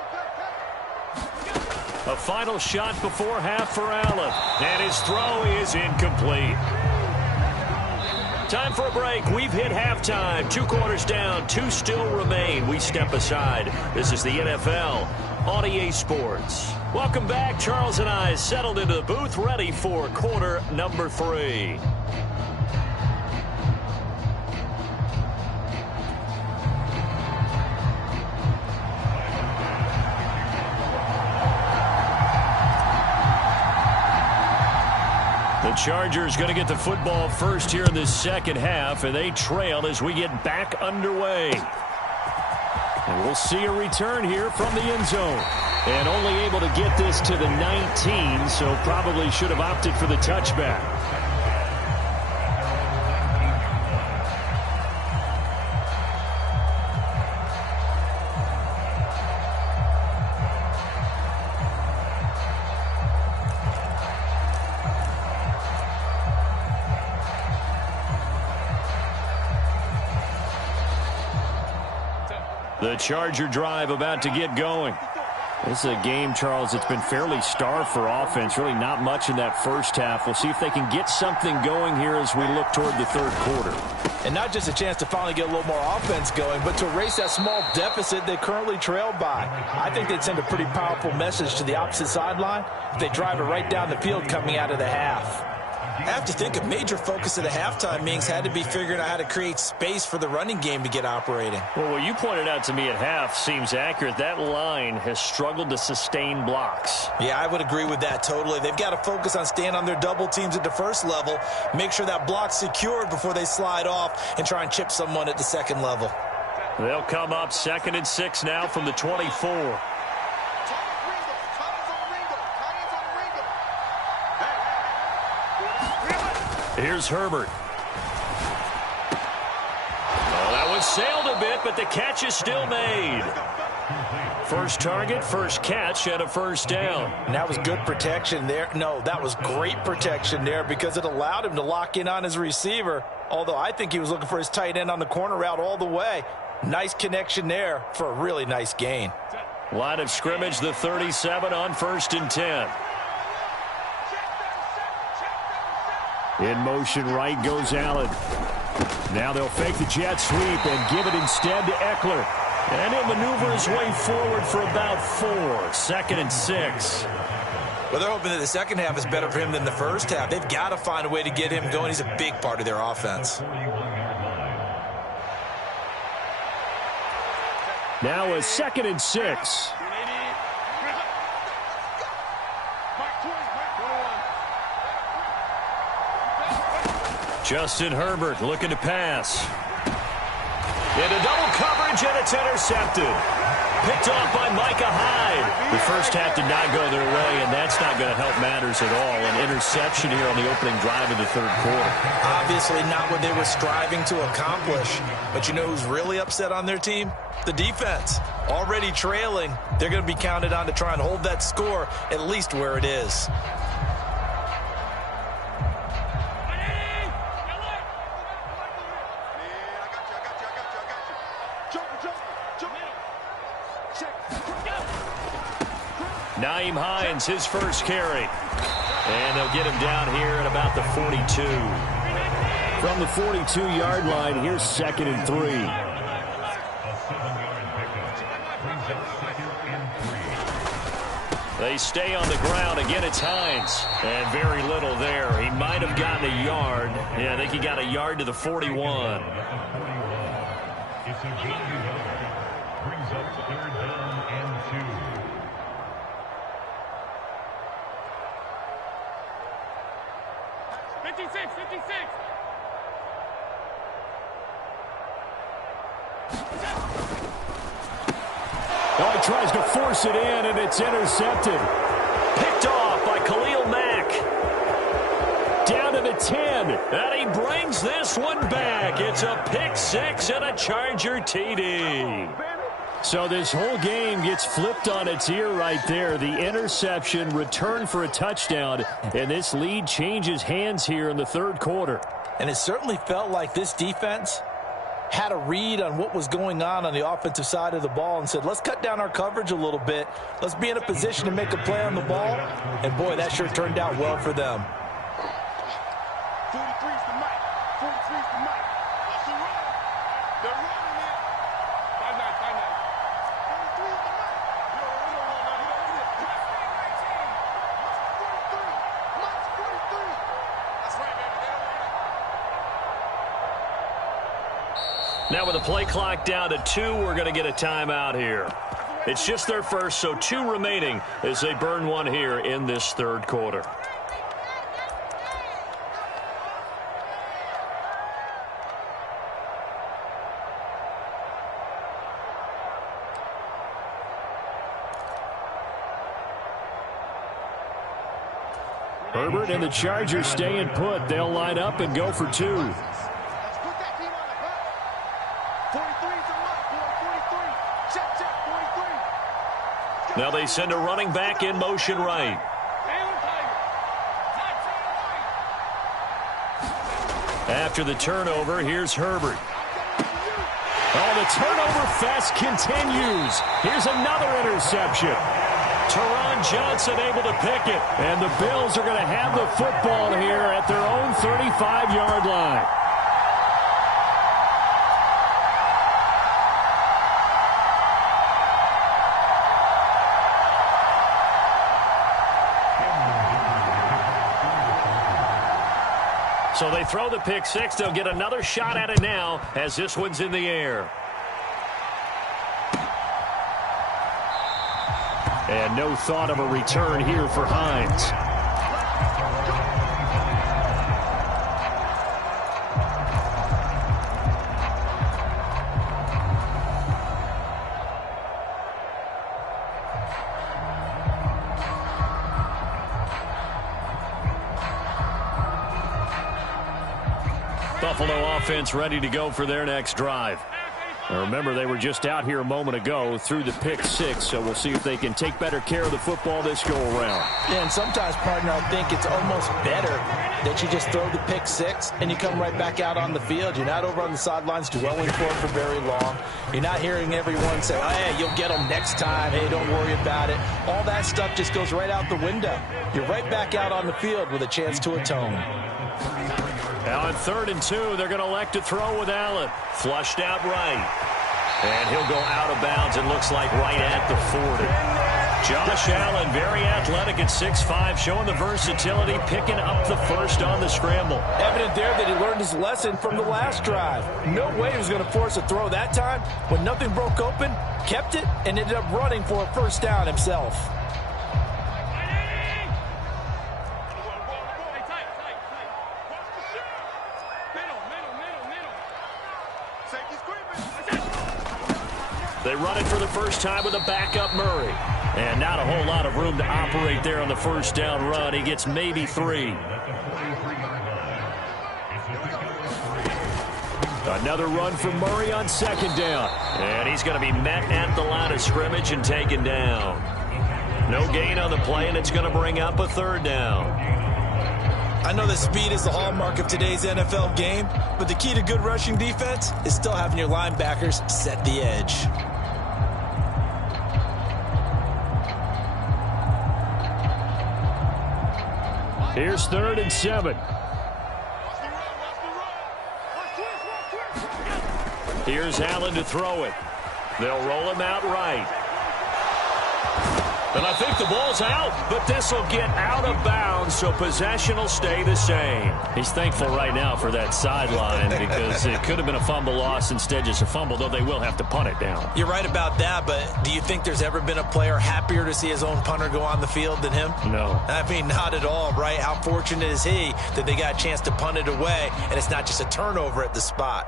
A final shot before half for Allen. And his throw is incomplete. Time for a break. We've hit halftime. 2 quarters down. 2 still remain. We step aside. This is the NFL on EA Sports. Welcome back. Charles and I settled into the booth, ready for quarter number 3. The Chargers going to get the football first here in this second half, and they trail as we get back underway. And we'll see a return here from the end zone. And only able to get this to the 19, so probably should have opted for the touchback. The Charger drive about to get going. This is a game, Charles, it's been fairly starved for offense. Really not much in that first half. We'll see if they can get something going here as we look toward the third quarter. And not just a chance to finally get a little more offense going, but to erase that small deficit they currently trailed by. I think they'd send a pretty powerful message to the opposite sideline if they drive it right down the field coming out of the half. I have to think a major focus of the halftime meetings had to be figuring out how to create space for the running game to get operating. Well, what you pointed out to me at half seems accurate. That line has struggled to sustain blocks. Yeah, I would agree with that totally. They've got to focus on staying on their double teams at the first level, make sure that block's secured before they slide off and try and chip someone at the second level. They'll come up 2nd and 6 now from the 24. Here's Herbert. Oh, that one sailed a bit, but the catch is still made. First target, first catch, and a first down. And that was good protection there. No, that was great protection there because it allowed him to lock in on his receiver, although I think he was looking for his tight end on the corner route all the way. Nice connection there for a really nice gain. Line of scrimmage, the 37 on 1st and 10. In motion, right goes Allen. Now they'll fake the jet sweep and give it instead to Eckler. And he'll maneuver his way forward for about 4. 2nd and 6. Well, they're hoping that the second half is better for him than the first half. They've got to find a way to get him going. He's a big part of their offense. Now a 2nd and 6. Justin Herbert looking to pass. Into double coverage, and it's intercepted. Picked off by Micah Hyde. The first half did not go their way, and that's not going to help matters at all. An interception here on the opening drive of the third quarter. Obviously not what they were striving to accomplish. But you know who's really upset on their team? The defense. Already trailing. They're going to be counted on to try and hold that score at least where it is. Nyheim Hines, his first carry. And they'll get him down here at about the 42. From the 42-yard line, here's 2nd and 3. They stay on the ground. Again, it's Hines. And very little there. He might have gotten a yard. Yeah, I think he got a yard to the 41. It's a good yard. Brings up 3rd down and 2. Oh, he tries to force it in, and it's intercepted. Picked off by Khalil Mack. Down to the 10. And he brings this one back. It's a pick 6 and a Charger TD. So this whole game gets flipped on its ear right there. The interception, return for a touchdown, and this lead changes hands here in the third quarter. And it certainly felt like this defense had a read on what was going on the offensive side of the ball and said, let's cut down our coverage a little bit. Let's be in a position to make a play on the ball. And, boy, that sure turned out well for them. 43's the mic. 43's the mic. That's the run. They're running it. 5-9, 5-9. 43's the mic. No, we don't run that. Mike's 43. That's right, baby. They don't run it. Now with the play clock down to 2, we're going to get a timeout here. It's just their first, so 2 remaining as they burn one here in this third quarter. Herbert and the Chargers staying put. They'll line up and go for 2. Now they send a running back in motion right. After the turnover, here's Herbert. Oh, the turnover fest continues. Here's another interception. Teron Johnson able to pick it. And the Bills are going to have the football here at their own 35-yard line. So they throw the pick six. They'll get another shot at it now as this one's in the air. And no thought of a return here for Hines. Buffalo offense ready to go for their next drive. Now remember, they were just out here a moment ago through the pick six, so we'll see if they can take better care of the football this go-around. Yeah, and sometimes, partner, I think it's almost better that you just throw the pick six and you come right back out on the field. You're not over on the sidelines dwelling for it for very long. You're not hearing everyone say, oh, hey, you'll get them next time. Hey, don't worry about it. All that stuff just goes right out the window. You're right back out on the field with a chance to atone. Now on 3rd and 2, they're going to elect to throw with Allen. Flushed out right. And he'll go out of bounds, it looks like, right at the 40. Josh Allen, very athletic at 6'5", showing the versatility, picking up the first on the scramble. Evident there that he learned his lesson from the last drive. No way he was going to force a throw that time. When nothing broke open, kept it, and ended up running for a first down himself. They run it for the first time with a backup Murray. And not a whole lot of room to operate there on the first down run. He gets maybe 3. Another run from Murray on 2nd down. And he's going to be met at the line of scrimmage and taken down. No gain on the play, and it's going to bring up a 3rd down. I know that speed is the hallmark of today's NFL game, but the key to good rushing defense is still having your linebackers set the edge. Here's 3rd and 7. Here's Allen to throw it. They'll roll him out right. And I think the ball's out, but this will get out of bounds, so possession will stay the same. He's thankful right now for that sideline because it could have been a fumble loss, instead just a fumble, though they will have to punt it down. You're right about that, but do you think there's ever been a player happier to see his own punter go on the field than him? No. I mean, not at all, right? How fortunate is he that they got a chance to punt it away, and it's not just a turnover at the spot.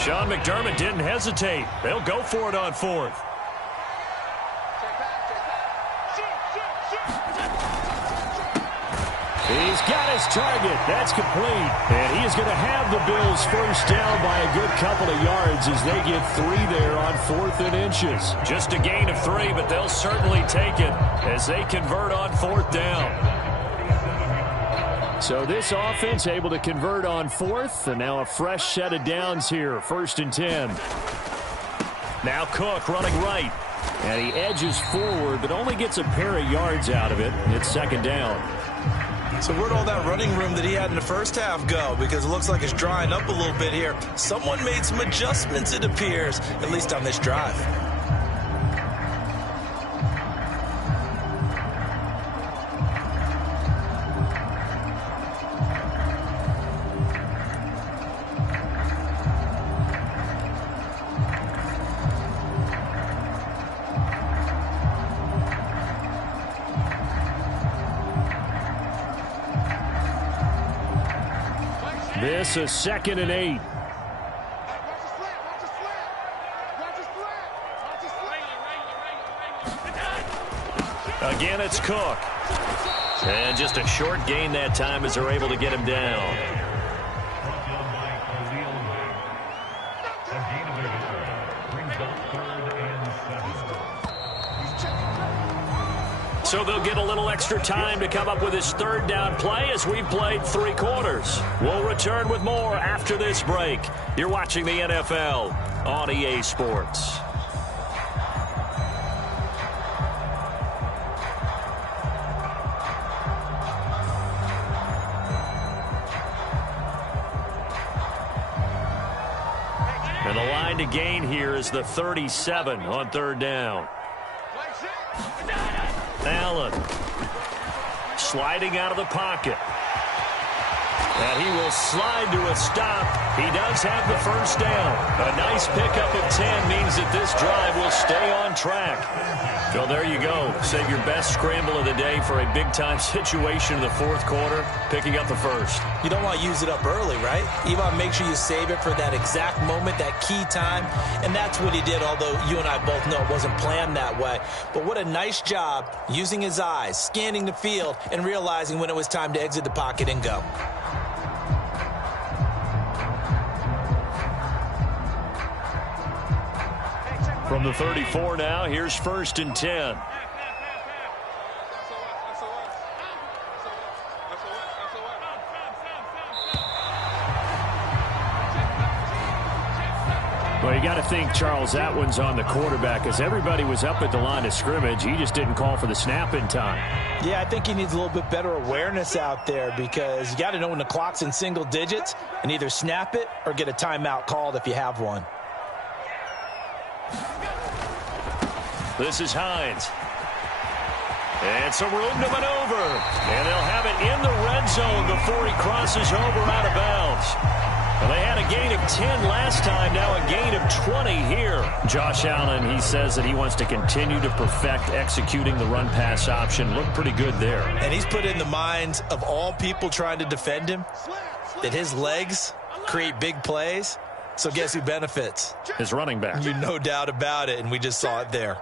Sean McDermott didn't hesitate. They'll go for it on 4th. He's got his target. That's complete. And he is going to have the Bills first down by a good couple of yards as they get 3 there on 4th and inches. Just a gain of 3, but they'll certainly take it as they convert on 4th down. So this offense able to convert on 4th, and now a fresh set of downs here, 1st and 10. Now Cook running right. And he edges forward, but only gets a pair of yards out of it. It's 2nd down. So where'd all that running room that he had in the first half go? Because it looks like it's drying up a little bit here. Someone made some adjustments, it appears, at least on this drive. This is 2nd and 8. Again, it's Cook. And just a short gain that time as they're able to get him down. So they'll get a little extra time to come up with his third down play as we've played 3 quarters. We'll return with more after this break. You're watching the NFL on EA Sports. And the line to gain here is the 37 on third down. Allen sliding out of the pocket. And he will slide to a stop. He does have the first down. A nice pickup of 10 means that this drive will stay on track. So there you go. Save your best scramble of the day for a big-time situation in the fourth quarter, picking up the first. You don't want to use it up early, right? You want to make sure you save it for that exact moment, that key time. And that's what he did, although you and I both know it wasn't planned that way. But what a nice job using his eyes, scanning the field, and realizing when it was time to exit the pocket and go. From the 34 now, here's 1st and 10. Well, you got to think, Charles, that one's on the quarterback as everybody was up at the line of scrimmage. He just didn't call for the snap in time. Yeah, I think he needs a little bit better awareness out there because you got to know when the clock's in single digits and either snap it or get a timeout called if you have one. This is Hines. And some room to maneuver. And they'll have it in the red zone before he crosses over out of bounds. Well, they had a gain of 10 last time, now a gain of 20 here. Josh Allen, he says that he wants to continue to perfect executing the run-pass option. Looked pretty good there. And he's put in the minds of all people trying to defend him that his legs create big plays. So guess who benefits? His running back. You no doubt about it, and we just saw it there.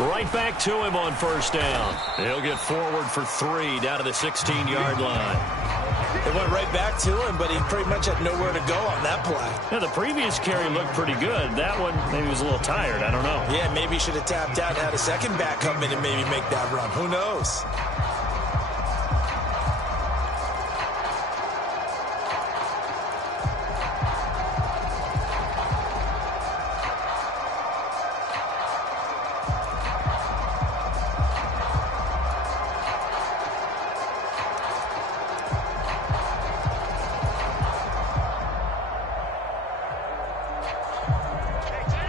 Right back to him on first down. He'll get forward for 3 down to the 16-yard line. It went right back to him, but he pretty much had nowhere to go on that play. Yeah, the previous carry looked pretty good. That one, maybe he was a little tired. I don't know. Yeah, maybe he should have tapped out and had a second back come in and maybe make that run. Who knows?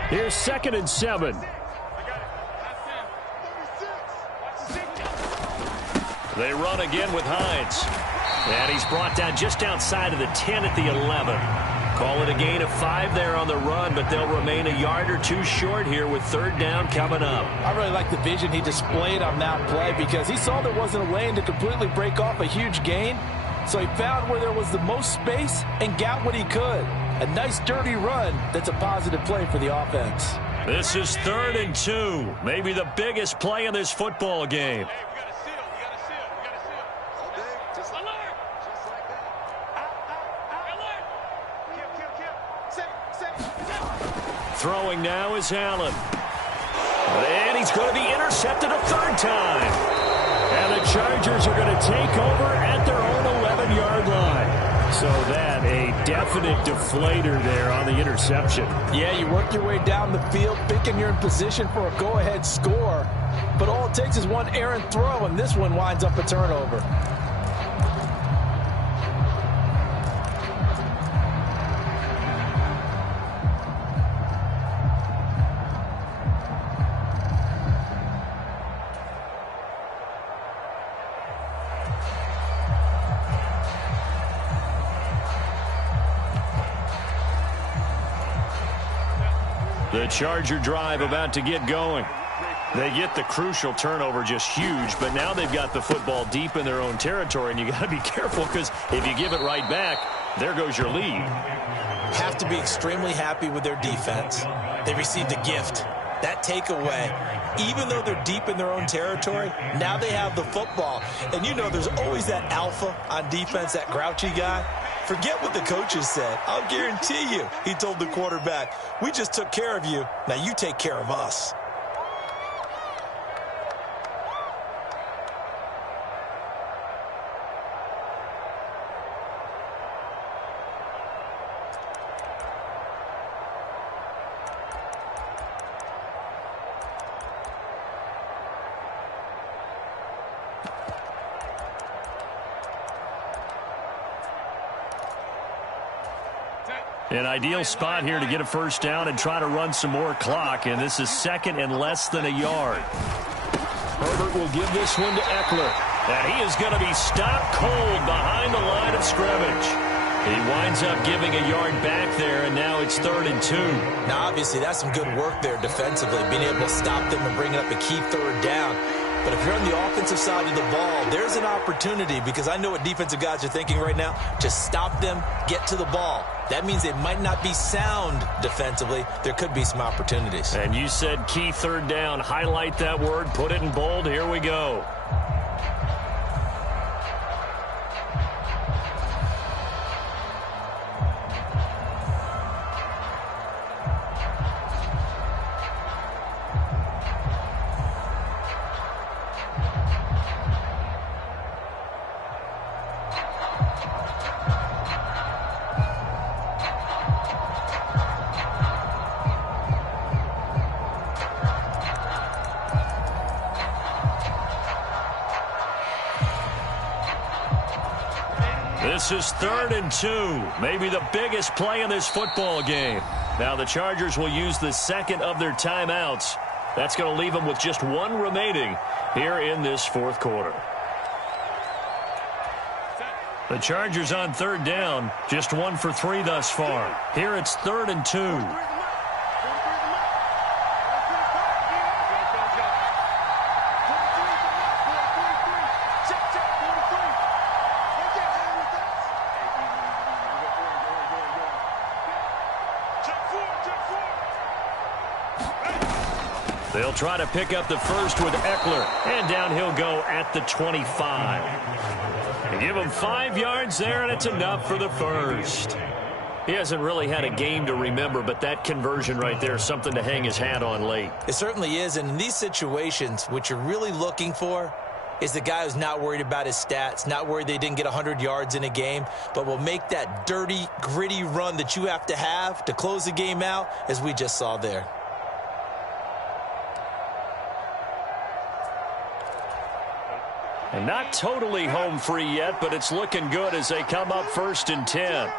Here's 2nd and 7. They run again with Hines. And he's brought down just outside of the 10 at the 11. Call it a gain of 5 there on the run, but they'll remain a yard or 2 short here with 3rd down coming up. I really like the vision he displayed on that play because he saw there wasn't a lane to completely break off a huge gain. So he found where there was the most space and got what he could. A nice dirty run that's a positive play for the offense. This is 3rd and 2. Maybe the biggest play in this football game. Throwing now is Allen. And he's going to be intercepted a 3rd time. And the Chargers are going to take over at their own 11-yard line. So that a definite deflator there on the interception. Yeah, you work your way down the field, thinking you're in position for a go-ahead score. But all it takes is one errant throw, and this one winds up a turnover. The Charger drive about to get going. They get the crucial turnover, just huge, but now they've got the football deep in their own territory, and you got to be careful because if you give it right back, there goes your lead. Have to be extremely happy with their defense. They received a gift. That takeaway, even though they're deep in their own territory, now they have the football. And you know there's always that alpha on defense, that grouchy guy. Forget what the coaches said. I'll guarantee you, he told the quarterback, we just took care of you. Now you take care of us. An ideal spot here to get a first down and try to run some more clock, and this is second and less than a yard. Herbert will give this one to Eckler, and he is going to be stopped cold behind the line of scrimmage. He winds up giving a yard back there, and now it's 3rd and 2. Now, obviously, that's some good work there defensively, being able to stop them and bring up a key 3rd down. But if you're on the offensive side of the ball, there's an opportunity, because I know what defensive guys are thinking right now. Just stop them, get to the ball. That means they might not be sound defensively. There could be some opportunities. And you said key 3rd down. Highlight that word. Put it in bold. Here we go. This is 3rd and 2, maybe the biggest play in this football game. Now the Chargers will use the second of their timeouts. That's going to leave them with just one remaining here in this 4th quarter. The Chargers on 3rd down, just 1 for 3 thus far. Here it's 3rd and 2. They'll try to pick up the first with Eckler, and down he'll go at the 25. They give him 5 yards there, and it's enough for the first. He hasn't really had a game to remember, but that conversion right there is something to hang his hat on late. It certainly is, and in these situations, what you're really looking for is the guy who's not worried about his stats, not worried they didn't get 100 yards in a game, but will make that dirty, gritty run that you have to close the game out, as we just saw there. And not totally home free yet, but it's looking good as they come up 1st and 10.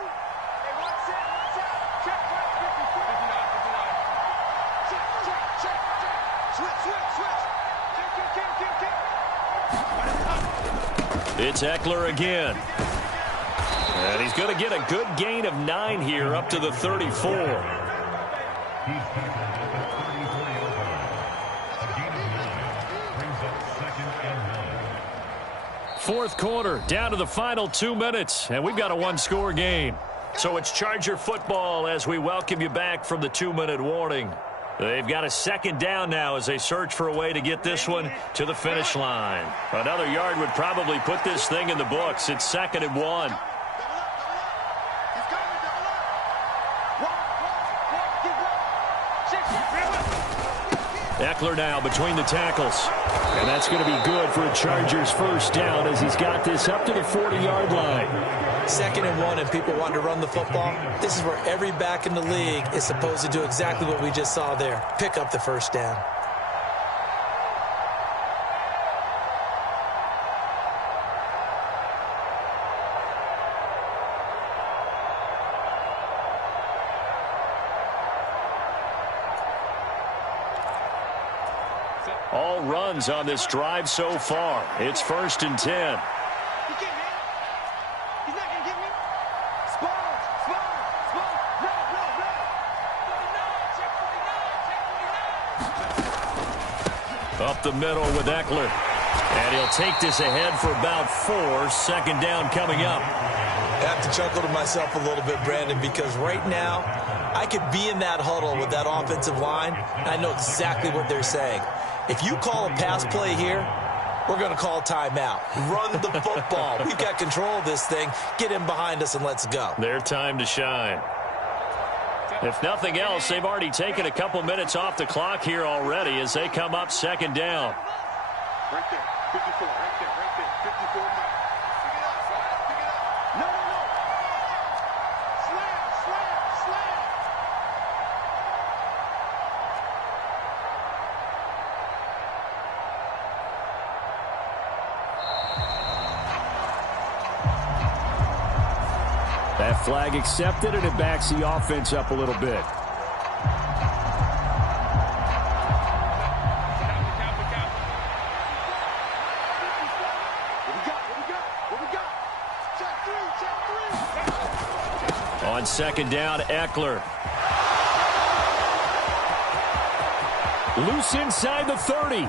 It's Eckler again. And he's going to get a good gain of 9 here up to the 34. 4th quarter, down to the final 2 minutes, and we've got a 1-score game. So it's Charger football as we welcome you back from the 2-minute warning. They've got a 2nd down now as they search for a way to get this one to the finish line. Another yard would probably put this thing in the books. It's 2nd and 1. Eckler now between the tackles. And that's going to be good for a Chargers first down as he's got this up to the 40-yard line. 2nd and 1 and people want to run the football. This is where every back in the league is supposed to do exactly what we just saw there. Pick up the first down. All runs on this drive so far. It's 1st and 10. Up the middle with Eckler. And he'll take this ahead for about 4. 2nd down coming up. I have to chuckle to myself a little bit, Brandon, because right now I could be in that huddle with that offensive line, and I know exactly what they're saying. If you call a pass play here, we're going to call timeout. Run the football. We've got control of this thing. Get in behind us and let's go. Their time to shine. If nothing else, they've already taken a couple minutes off the clock here already as they come up 2nd down. Right there, 54, right there, 54. Pick it up. No. Slam. That flag accepted, and it backs the offense up a little bit. On second down, Eckler. Loose inside the 30.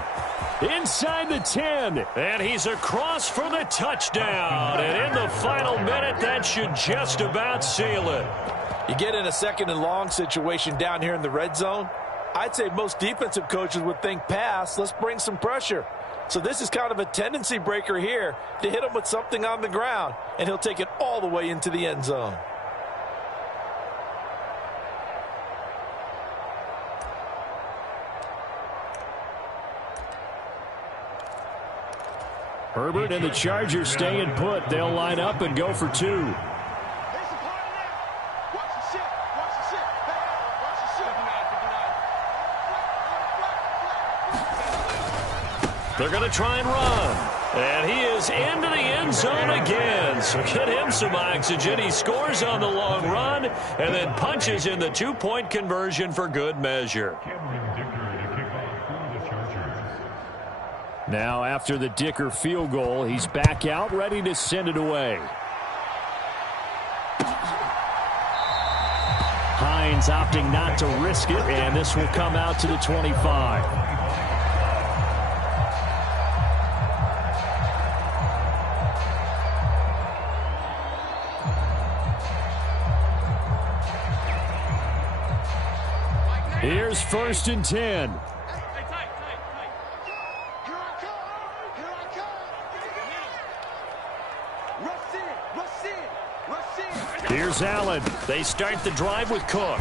Inside the 10. And he's across for the touchdown. And in the final minute, that should just about seal it. You get in a second and long situation down here in the red zone. I'd say most defensive coaches would think pass. Let's bring some pressure. So this is kind of a tendency breaker here to hit him with something on the ground. And he'll take it all the way into the end zone. Herbert and the Chargers staying put. They'll line up and go for two. They're going to try and run. And he is into the end zone again. So get him some oxygen. He scores on the long run and then punches in the two-point conversion for good measure. Now, after the Dicker field goal, he's back out, ready to send it away. Hines opting not to risk it, and this will come out to the 25. Here's 1st and 10. Here's Allen. They start the drive with Cook.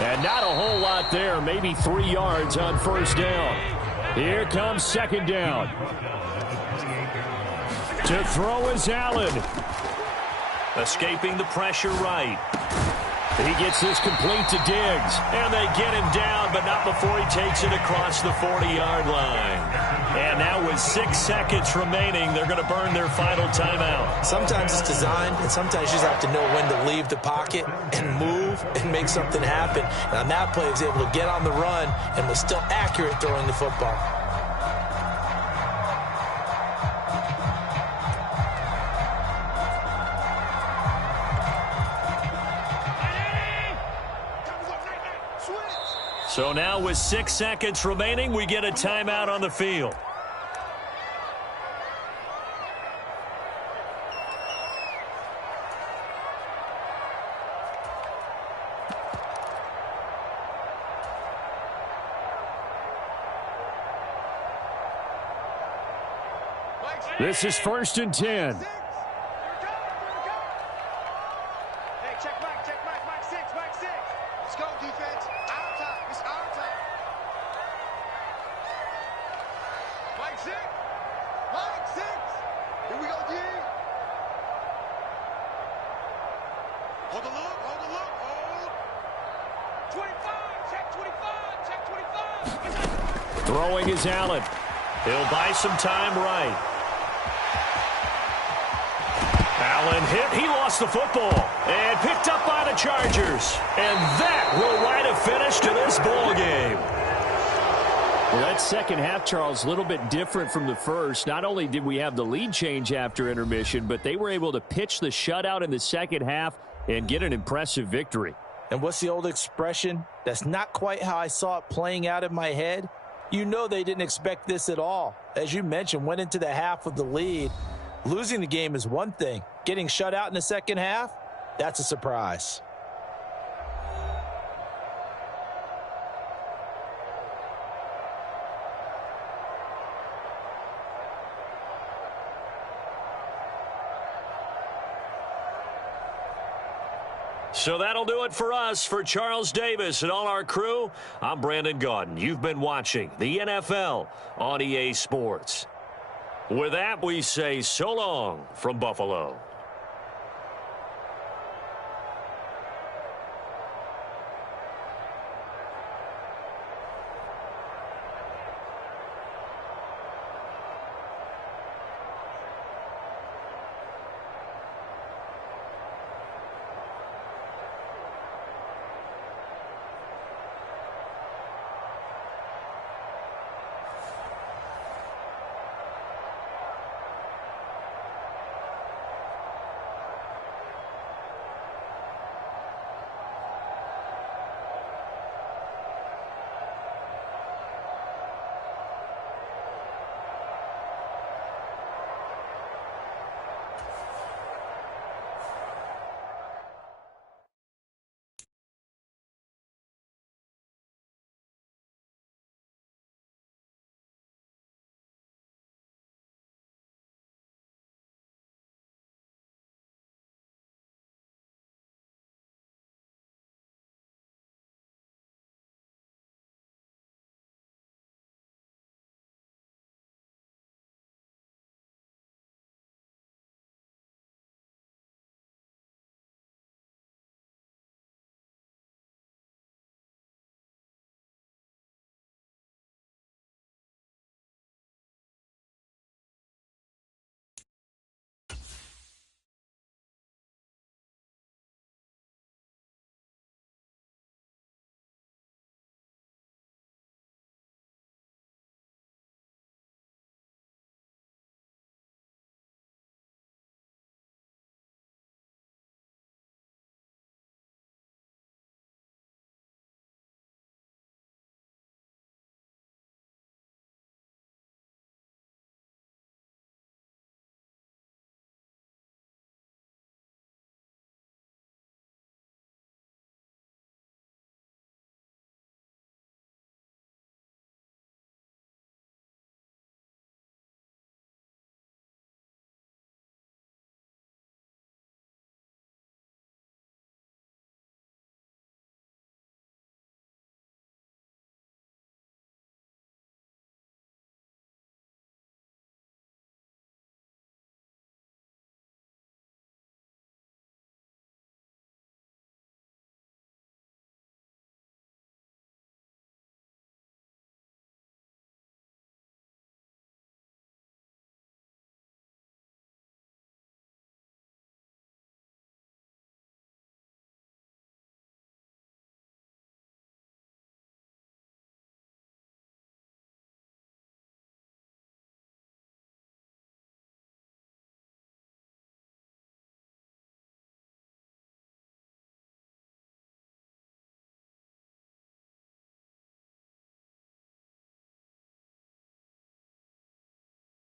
And not a whole lot there. Maybe 3 yards on 1st down. Here comes 2nd down. To throw is Allen. Escaping the pressure right. He gets this complete to Diggs. And they get him down, but not before he takes it across the 40-yard line. And now with 6 seconds remaining, they're going to burn their final timeout. Sometimes it's designed, and sometimes you just have to know when to leave the pocket and move and make something happen. And on that play, he was able to get on the run and was still accurate throwing the football. So now with 6 seconds remaining, we get a timeout on the field. This is 1st and 10. Throwing is Allen. He'll buy some time right. Allen hit. He lost the football. And picked up by the Chargers. And that will write a finish to this ball game. Well, that second half, Charles, a little bit different from the first. Not only did we have the lead change after intermission, but they were able to pitch the shutout in the second half and get an impressive victory. And what's the old expression? That's not quite how I saw it playing out in my head. You know they didn't expect this at all. As you mentioned, went into the half with the lead. Losing the game is one thing. Getting shut out in the second half, that's a surprise. So that'll do it for us. For Charles Davis and all our crew, I'm Brandon Gaudin. You've been watching the NFL on EA Sports. With that, we say so long from Buffalo.